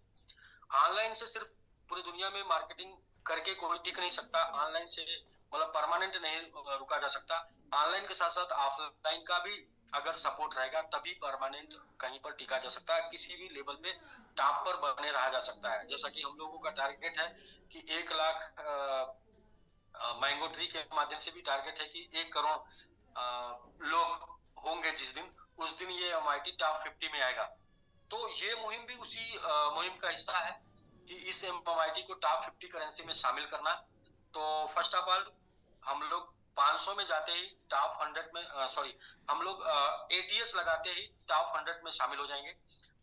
ऑनलाइन से सिर्फ पूरी दुनिया में मार्केटिंग करके कोई टिक नहीं सकता। ऑनलाइन से मतलब परमानेंट नहीं रुका जा सकता। ऑनलाइन के साथ साथ ऑफलाइन का भी अगर सपोर्ट रहेगा तभी परमानेंट कहीं पर टिका जा सकता है, किसी भी लेवल पे टॉप पर बने रहा जा सकता है। जैसा कि हम लोगों का टारगेट है कि 1 लाख मैंगो ट्री के माध्यम से भी टारगेट है कि 1 करोड़ लोग होंगे जिस दिन, उस दिन ये एमआईटी टॉप 50 में आएगा। तो ये मुहिम भी उसी मुहिम का हिस्सा है कि इस एमआईटी को टॉप 50 करेंसी में शामिल करना। तो फर्स्ट ऑफ ऑल हम लोग 500 में जाते ही टॉप 100 में, सॉरी, हम लोग एटीएस लगाते ही टॉप 100 में शामिल हो जाएंगे,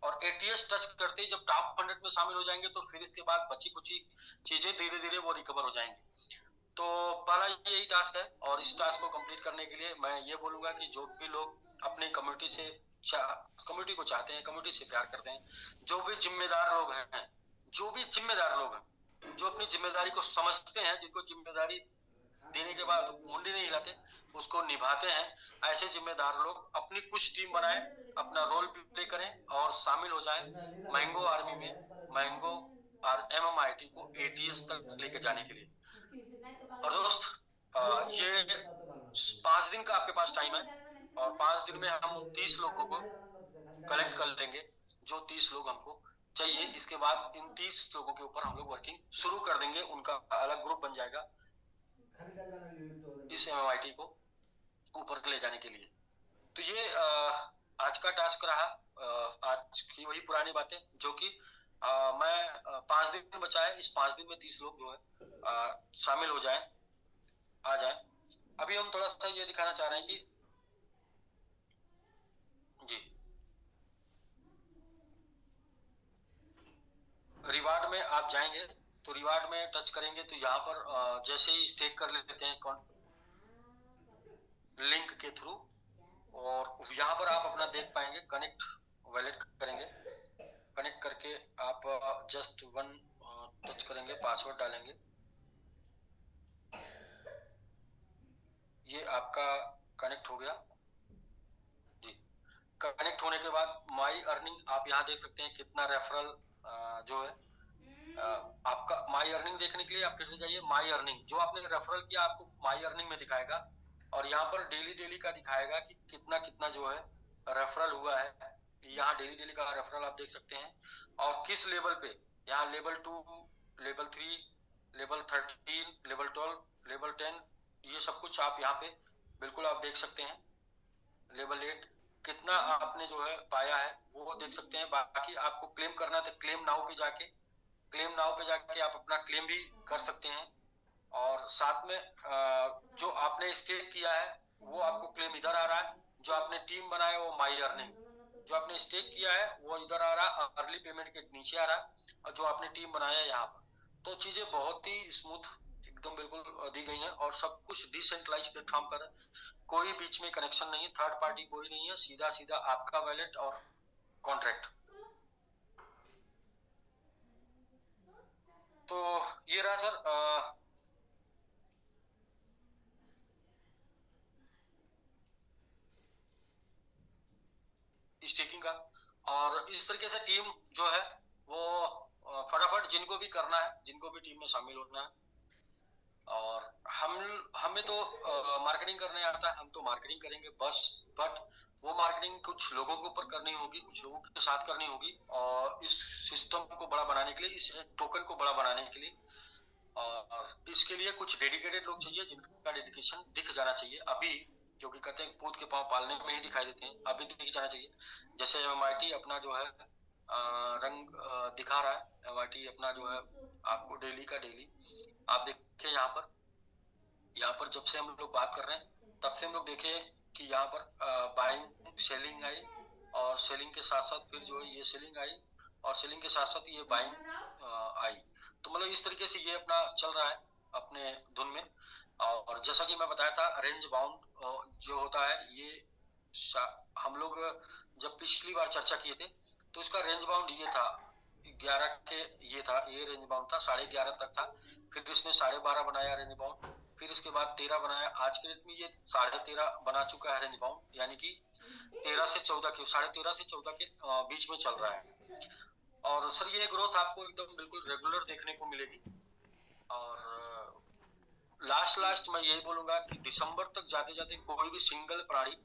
और एटीएस टच करते ही जब टॉप 100 में शामिल हो जाएंगे तो फिर इसके बाद बची कुची चीजें धीरे धीरे वो रिकवर हो जाएंगी। तो पहला यही टास्क है, और इस टास्क को कंप्लीट करने के लिए मैं ये बोलूंगा कि जो भी लोग अपनी कम्युनिटी से कम्युनिटी को चाहते हैं, कम्युनिटी से प्यार करते हैं, जो भी जिम्मेदार लोग हैं, जो भी जिम्मेदार लोग हैं, जो अपनी जिम्मेदारी को समझते हैं, जिनको जिम्मेदारी देने के बाद मुंडी नहीं हिलाते, उसको निभाते हैं, ऐसे जिम्मेदार लोग अपनी कुछ टीम बनाएं, अपना रोल प्ले करें और शामिल हो जाएं मैंगो आर्मी में, मैंगो और एमएमआईटी को एटीएस तक लेके जाने के लिए। और दोस्त, ये 5 दिन का आपके पास टाइम है, और 5 दिन में हम 30 लोगों को कलेक्ट कर लेंगे, जो 30 लोग हमको चाहिए। इसके बाद इन 30 लोगों के ऊपर हम लोग वर्किंग शुरू कर देंगे, उनका अलग ग्रुप बन जाएगा इस एमआईटी को ऊपर ले जाने के लिए। तो ये आज का टास्क रहा। आज की वही पुरानी बातें जो कि मैं 5 दिन बचा है, इस 5 दिन में 30 लोग जो है शामिल हो जाएं, आ जाएं। अभी हम थोड़ा सा ये दिखाना चाह रहे हैं कि जी, रिवार्ड में आप जाएंगे तो रिवार्ड में टच करेंगे तो यहाँ पर जैसे ही स्टेक कर लेते हैं लिंक के थ्रू, और यहाँ पर आप अपना देख पाएंगे, कनेक्ट वैलेट करेंगे, कनेक्ट करके आप जस्ट 1 टच करेंगे, पासवर्ड डालेंगे, ये आपका कनेक्ट हो गया जी। कनेक्ट होने के बाद माई अर्निंग आप यहाँ देख सकते हैं कितना रेफरल जो है आपका। माई अर्निंग देखने के लिए आप फिर से जाइए, माई अर्निंग जो आपने रेफरल किया आपको माई अर्निंग में दिखाएगा, और यहाँ पर डेली डेली का दिखाएगा कि कितना कितना जो है रेफरल हुआ है। यहाँ डेली डेली का रेफरल आप देख सकते हैं, और किस लेवल पे, यहाँ level 2, level 3, level 13, level 12, level 10, ये सब कुछ आप यहाँ पे बिल्कुल आप देख सकते हैं। लेवल 8 कितना आपने जो है पाया है वो देख सकते हैं। बाकी आपको क्लेम करना है तो क्लेम नाउ पे जाके, क्लेम नाउ पे जाके आप अपना क्लेम भी कर सकते हैं, और साथ में जो आपने स्टेक किया है वो आपको क्लेम इधर आ रहा है, जो आपने टीम बनाया वो माई अर्निंग, जो आपने स्टेक किया है वो इधर आ रहा है, अर्ली पेमेंट के नीचे आ रहा है, और जो आपने टीम बनाया है यहाँ पर। तो चीजें बहुत ही स्मूथ एकदम बिल्कुल दी गई हैं, और सब कुछ डिसेंट्रलाइज प्लेटफॉर्म पर है, कोई बीच में कनेक्शन नहीं है, थर्ड पार्टी कोई नहीं है, सीधा सीधा आपका वैलेट और कॉन्ट्रैक्ट। तो ये रहा सर स्टेकिंग का। और इस तरीके से टीम जो है वो फटाफट जिनको भी करना है, जिनको भी टीम में शामिल होना है, और हमें तो मार्केटिंग करने आता है, हम तो मार्केटिंग करेंगे बस। बट वो मार्केटिंग कुछ लोगों के ऊपर करनी होगी, कुछ लोगों के साथ करनी होगी, और इस सिस्टम को बड़ा बनाने के लिए, इस टोकन को बड़ा बनाने के लिए, और इसके लिए कुछ डेडिकेटेड लोग चाहिए जिनका डेडिकेशन दिख जाना चाहिए अभी, क्योंकि कहते हैं पूत के पांव पालने में ही दिखाई देते हैं, अभी दिख जाना चाहिए। जैसे एमआईटी अपना जो है रंग दिखा रहा है, एमआईटी अपना जो है आपको डेली का डेली आप देखिए यहाँ पर जब से हम लोग बात कर रहे हैं तब से हम लोग देखे कि यहाँ पर बाइंग सेलिंग आई, और सेलिंग के साथ साथ फिर जो है ये सेलिंग आई, और सेलिंग के साथ साथ ये बाइंग आई। तो मतलब इस तरीके से ये अपना चल रहा है अपने धुन में। और जैसा कि मैं बताया था रेंज बाउंड जो होता है ये हम लोग जब पिछली बार चर्चा किए थे तो इसका रेंज बाउंड ये था 11 के, ये था, ये रेंज बाउंड था 11:30 तक था। फिर इसने 12:30 बनाया रेंज बाउंड, फिर इसके बाद 13 बनाया। आज के डेट में ये 13:30 बना चुका है रेंज बाउंड, यानी कि 13 से 14 के, 13:30 से 14 के बीच में चल रहा है। और सर ये ग्रोथ आपको एकदम बिल्कुल रेगुलर देखने को मिलेगी। और लास्ट मैं यही बोलूंगा कि दिसंबर तक जाते जाते कोई भी सिंगल प्राणी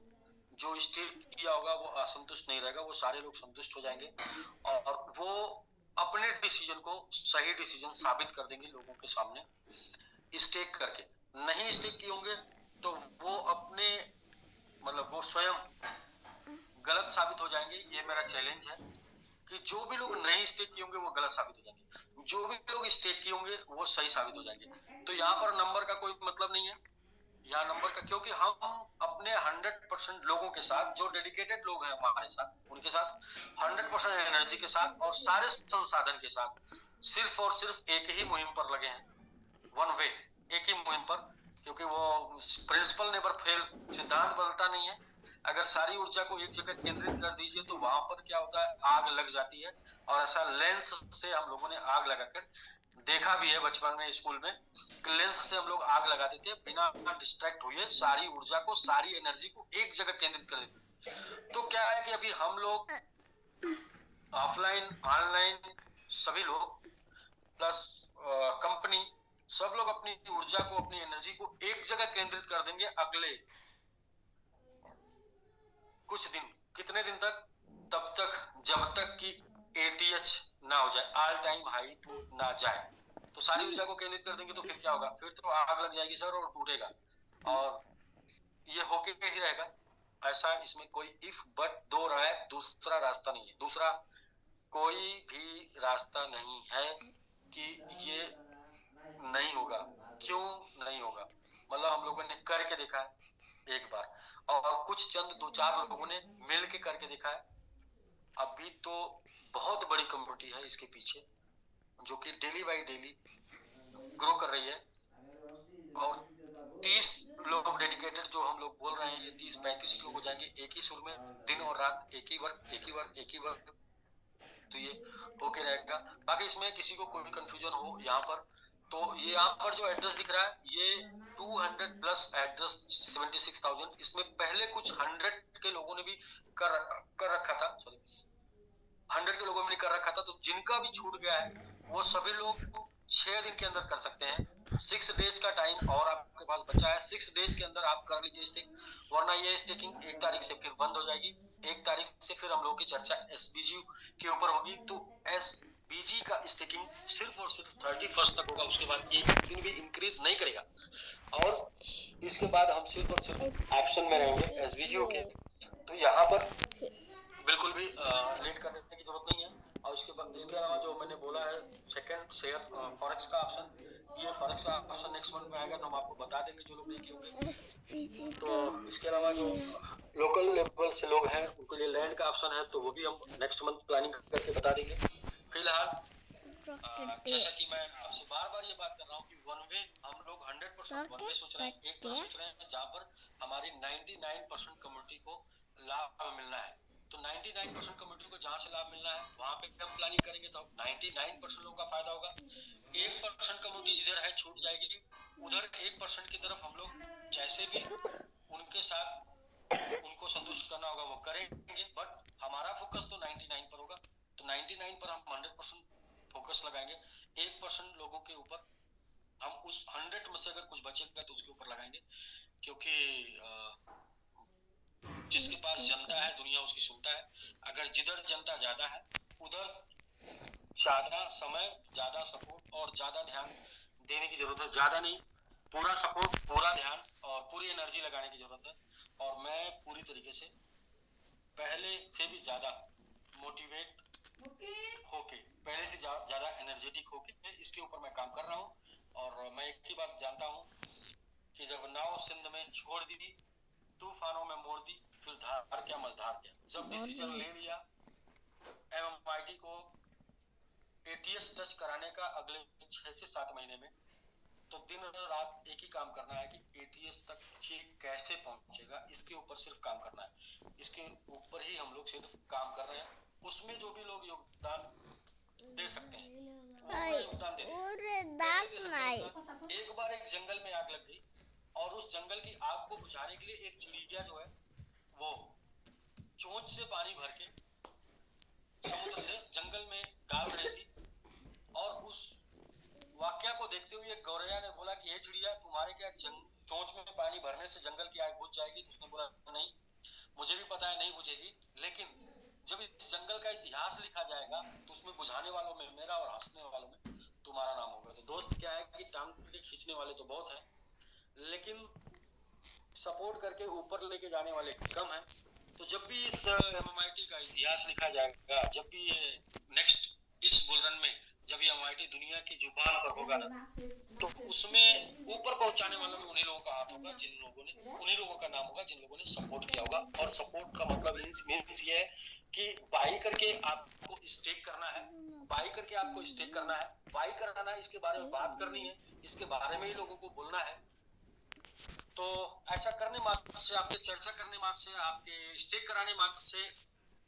जो स्टे किया होगा वो असंतुष्ट नहीं रहेगा, वो सारे लोग संतुष्ट हो जाएंगे और वो अपने डिसीजन को सही डिसीजन साबित कर देंगे लोगों के सामने स्टेक करके। नहीं स्टेक किए होंगे तो वो अपने मतलब वो स्वयं गलत साबित हो जाएंगे। ये मेरा चैलेंज है कि जो भी लोग नहीं स्टेक किए होंगे वो गलत साबित हो जाएंगे, जो भी लोग स्टेक किए होंगे वो सही साबित हो जाएंगे। तो यहाँ पर नंबर का कोई मतलब नहीं है, यहाँ नंबर का, क्योंकि हम अपने 100% लोगों के साथ, जो डेडिकेटेड लोग हैं हमारे साथ, उनके साथ 100% एनर्जी के साथ और सारे संसाधन के साथ सिर्फ और सिर्फ एक ही मुहिम पर लगे हैं, वन वे, एक ही मुहिम पर। क्योंकि वो प्रिंसिपल नेवर फेल, सिद्धांत बदलता नहीं है। अगर सारी ऊर्जा को एक जगह केंद्रित कर दीजिए तो वहां पर क्या होता है, आग लग जाती है। और ऐसा लेंस से हम लोगों ने आग लगाकर देखा भी है बचपन में स्कूल में, लेंस से हम लोग आग लगाते थे बिना डिस्ट्रैक्ट हुए, सारी ऊर्जा को, सारी एनर्जी को एक जगह केंद्रित कर देते। तो क्या है कि अभी हम लोग ऑफलाइन ऑनलाइन सभी लोग प्लस कंपनी, सब लोग अपनी ऊर्जा को, अपनी एनर्जी को एक जगह केंद्रित कर देंगे अगले कुछ दिन। कितने दिन तक? तब तक जब तक कि एटीएच ना हो जाए, ऑल टाइम हाई ना जाए। तो सारी ऊर्जा को केंद्रित कर देंगे तो फिर क्या होगा, फिर तो आग लग जाएगी सर और टूटेगा, और ये होके ही रहेगा। ऐसा इसमें कोई इफ बट दो राय, दूसरा रास्ता नहीं है, दूसरा कोई भी रास्ता नहीं है कि ये नहीं होगा। क्यों नहीं होगा? मतलब हम लोगों ने करके देखा है एक बार, और कुछ चंद दो चार लोगों ने मिल के करके देखा है। अभी तो बहुत बड़ी कम्युनिटी है इसके पीछे जो कि डेली बाई डेली ग्रो कर रही है। और 30 लोग डेडिकेटेड जो हम लोग बोल रहे हैं, ये 30-35 लोग हो जाएंगे एक ही सुर में, दिन और रात, एक ही वर्क, एक ही वर्क, एक ही वर्क। तो ये होके रहेगा। बाकी इसमें किसी को कोई भी कंफ्यूजन हो यहाँ पर, तो ये यहाँ पर जो एड्रेस दिख रहा है ये 200 प्लस एड्रेस 76,000, इसमें पहले कुछ 100 के लोगों ने भी कर रखा था, सॉरी 100 के लोगों ने कर रखा था। तो जिनका भी छूट गया है वो सभी लोग 6 दिन के अंदर कर सकते हैं। 6 डेज का टाइम और आपके पास बचा है, 6 डेज के अंदर आप कर लीजिए स्टेक, वरना ये स्टेकिंग 1 तारीख से फिर बंद हो जाएगी। 1 तारीख से फिर हम लोग की चर्चा एसबीजी के ऊपर होगी। तो एसबीजी का स्टेकिंग सिर्फ और सिर्फ 31 तक होगा, उसके बाद एक दिन भी इंक्रीज नहीं करेगा। और इसके बाद हम सिर्फ और सिर्फ ऑप्शन में रहेंगे एसबीजी के। तो यहाँ पर बिल्कुल भी लेट करने की जरूरत नहीं है। और इसके अलावा जो मैंने बोला है सेकंड शेयर फॉरेक्स का ऑप्शन, ये फॉरेक्स का ऑप्शन नेक्स्ट मंथ में आएगा तो हम आपको बता देंगे जो लोग नहीं किए होंगे। तो इसके अलावा जो लोकल लेवल से लोग हैं उनके लिए लैंड का ऑप्शन है, तो वो भी हम नेक्स्ट मंथ प्लानिंग करके बता देंगे। फिलहाल जैसा कि मैं आपसे बार बार ये बात कर रहा हूँ कि वन वे हम लोग 100% वन वे सोच रहे हैं, एक बार सोच रहे हैं जहाँ पर हमारी 99% कम्युनिटी को लाभ मिलना है। तो 99% कम्युनिटी को जहां से लाभ मिलना है वहां पे हम प्लानिंग करेंगे तो 99% लोगों का फायदा होगा। 1% कम्युनिटी जिधर है छूट जाएगी, उधर 1% की तरफ हम लोग जैसे भी उनके साथ उनको संतुष्ट करना होगा वो करेंगे, बट हमारा फोकस तो 99 पर होगा। तो 99 पर हम 100% फोकस लगाएंगे। 1% लोगों के ऊपर हम उस 100 में से अगर कुछ बचेगा तो उसके ऊपर लगाएंगे, क्योंकि जिसके पास जनता है दुनिया उसकी सुनता है। अगर जिधर जनता ज्यादा है उधर ज्यादा समय, ज्यादा सपोर्ट और ज्यादा ध्यान देने की जरूरत है। ज्यादा नहीं, पूरा सपोर्ट, पूरा ध्यान और पूरी एनर्जी लगाने की जरूरत है। और मैं पूरी तरीके से पहले से भी ज्यादा मोटिवेट होके, पहले से ज्यादा एनर्जेटिक होके इसके ऊपर मैं काम कर रहा हूँ। और मैं एक ही बात जानता हूँ कि जब नाव सिंध में छोड़ दी, तूफानों में मोड़ दी, फिर धार क्या मझधार क्या। जब डिसीजन ले लिया एमएमआईटी को एटीएस टच कराने का अगले 6 से 7 महीने में, तो दिन और रात एक ही काम करना है कि एटीएस तक ये कैसे पहुंचेगा, इसके ऊपर सिर्फ काम करना है, इसके ऊपर ही हम लोग सिर्फ काम कर रहे हैं। उसमें जो भी लोग योगदान दे सकते हैं वो पूरा योगदान दे रहे हैं। कैसे दे सकते हैं योगदान? एक बार एक जंगल में आग लग गई और उस जंगल की आग को बुझाने के लिए एक चिड़िया जो है वो चोंच से पानी भर के समुद्र से जंगल में डाल रही थी। और उस वाकया को देखते हुए गौरैया ने बोला कि ये चिड़िया, तुम्हारे क्या चोंच में पानी भरने से जंगल की आग बुझ जाएगी? तो उसने बोला नहीं, मुझे भी पता है नहीं बुझेगी, लेकिन जब इस जंगल का इतिहास लिखा जाएगा तो उसमें बुझाने वालों में मेरा और हंसने वालों में तुम्हारा नाम होगा। तो दोस्त क्या है कि टांग खींचने वाले तो बहुत हैं, लेकिन सपोर्ट करके ऊपर लेके जाने वाले कम हैं। तो जब भी इस MMIT का इतिहास लिखा जाएगा, जब भी ये नेक्स्ट इस बुलरन में जब ये MIT दुनिया की जुबान पर होगा ना, तो उसमें ऊपर पहुंचाने वालों में उन्हीं लोगों का हाथ होगा, जिन लोगों ने, उन्हीं लोगों का नाम होगा जिन लोगों ने सपोर्ट किया होगा। और सपोर्ट का मतलब मीन्स ये है कि बाई करके आपको स्टेक करना है, बाई करके आपको स्टेक करना है, बाई कराना है, इसके बारे में बात करनी है, इसके बारे में ही लोगों को बोलना है। तो ऐसा करने मात्र से, आपके चर्चा करने मात्र से, आपके स्टेक कराने मात्र से,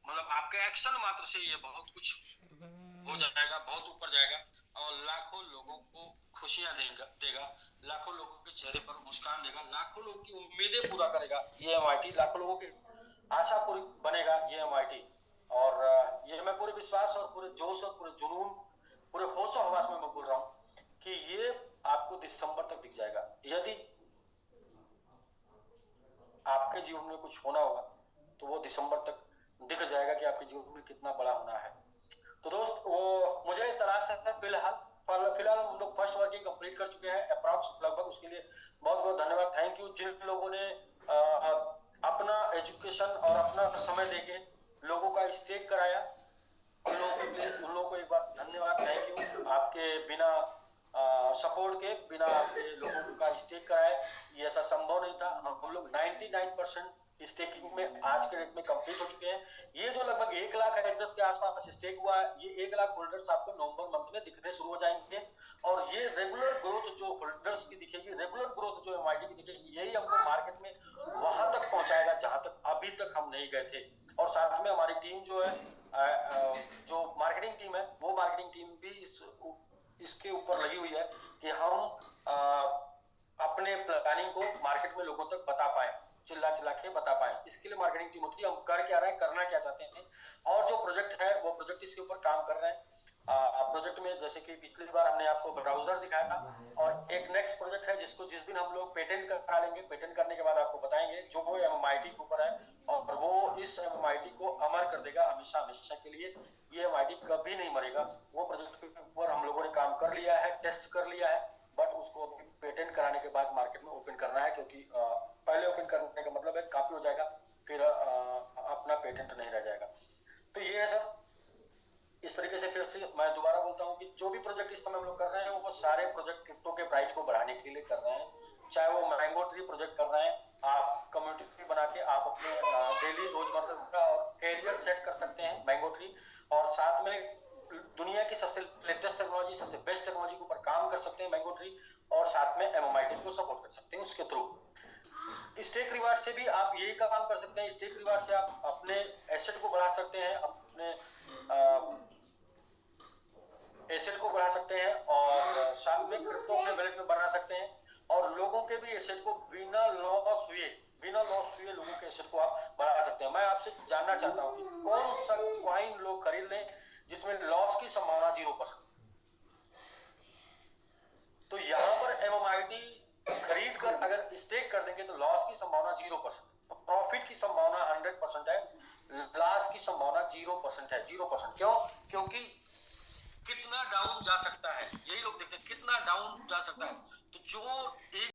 मतलब आपके एक्शन मात्र से ये बहुत कुछ हो जाएगा, बहुत ऊपर जाएगा और लाखों लोगों को खुशियां देगा, लाखों लोगों के चेहरे पर मुस्कान देगा, लाखों लोगों की उम्मीदें पूरा करेगा ये MIT, लाखों लोगों की आशा पूरी बनेगा ये MIT। और ये मैं पूरे विश्वास और पूरे जोश और पूरे जुनून, पूरे होशो हवास में मैं बोल रहा हूँ कि ये आपको दिसंबर तक दिख जाएगा। यदि आपके जीवन में कुछ होना होगा तो वो दिसंबर तक दिख जाएगा कि आपके जीवन में कितना बड़ा होना है। तो दोस्त, वो मुझे तलाश है फिलहाल हम लोग फर्स्ट वर्किंग कंप्लीट कर चुके हैं अप्रॉक्स लगभग। उसके लिए बहुत बहुत धन्यवाद, थैंक यू जिन लोगों ने अपना एजुकेशन और अपना समय देके लोगों का स्टेक कराया, उन लोगों के लिए उन लोगों को एक बार धन्यवाद, थैंक यू। आपके बिना सपोर्ट के, बिना आपके लोगों का स्टेक कराए ये ऐसा संभव नहीं था। हम लोग 99% स्टेकिंग में आज के डेट में कंप्लीट हो चुके हैं। ये जो लगभग 1 लाख एड्रेस के आसपास स्टेक हुआ है, ये 1 लाख होल्डर्स आपको नवंबर मंथ में दिखने शुरू हो जाएंगे। और ये रेगुलर ग्रोथ जो होल्डर्स की दिखेगी, रेगुलर ग्रोथ जो MIT की दिखेगी, यही हमको मार्केट में वहां तक पहुंचाएगा जहां तक अभी तक हम नहीं गए थे। और साथ में हमारी टीम जो है, जो मार्केटिंग टीम है, वो मार्केटिंग टीम भी इसके ऊपर लगी हुई है कि हम अपने प्लानिंग को मार्केट में लोगों तक बता पाए, चिल्ला चिल्ला के बता पाए। इसके लिए मार्केटिंग टीम होती है, हम कर क्या रहे हैं, करना क्या चाहते हैं, और जो प्रोजेक्ट है वो प्रोजेक्ट इसके ऊपर काम कर रहे हैं। प्रोजेक्ट में जैसे कि पिछली बार हमने आपको ब्राउजर दिखाया था, और एक नेक्स्ट प्रोजेक्ट है जिस दिन हम लोग पेटेंट करा लेंगे, पेटेंट करने के बाद आपको बताएंगे, जो वो MIT के ऊपर है और वो इस MIT को अमर कर देगा हमेशा हमेशा के लिए। ये MIT कभी नहीं मरेगा। वो प्रोजेक्ट के ऊपर हम लोगों ने काम कर लिया है, टेस्ट कर लिया है, बट उसको पेटेंट कराने के बाद मार्केट में ओपन करना है, क्योंकि पहले ओपन करने का मतलब है कॉपी हो जाएगा, फिर अपना पेटेंट नहीं रह जाएगा। तो ये है सर। इस तरीके से फिर से मैं दोबारा बोलता हूँ कि जो भी प्रोजेक्ट इस समय हम लोग कर रहे हैं वो सारे प्रोजेक्ट क्रिप्टो के प्राइस को बढ़ाने के लिए कर रहे हैं। चाहे वो मैंगो ट्री प्रोजेक्ट कर रहे हैं, आप कम्युनिटी बना के आप अपने डेली रोजमर्रा का और कैरियर सेट कर सकते हैं मैंगो ट्री, और साथ में दुनिया की सबसे लेटेस्ट टेक्नोलॉजी, सबसे बेस्ट टेक्नोलॉजी के ऊपर काम कर सकते हैं मैंगो ट्री, और साथ में MMIT को सपोर्ट कर सकते हैं उसके थ्रू। स्टेक रिवार्ड से भी आप यही काम कर सकते हैं। स्टेक रिवार्ड से आप अपने एसेट को बढ़ा सकते हैं, अपने एसेट को बढ़ा सकते हैं, और साथ में क्रिप्टो अपने वैलेट में बना सकते हैं, और लोगों के भी एसेट को बिना लॉस हुए लोगों के एसेट को आप बढ़ा सकते हैं। मैं आपसे जानना चाहता हूं कि कौन सा कॉइन लोग खरीद लें जिसमें लॉस की संभावना 0%। तो यहाँ पर MMIT खरीद कर अगर स्टेक कर देंगे तो लॉस की संभावना 0%, प्रॉफिट की संभावना 100% है, लॉस की संभावना 0% है। 0% क्यों? क्योंकि कितना डाउन जा सकता है, यही लोग देखते हैं कितना डाउन जा सकता है। तो जो एक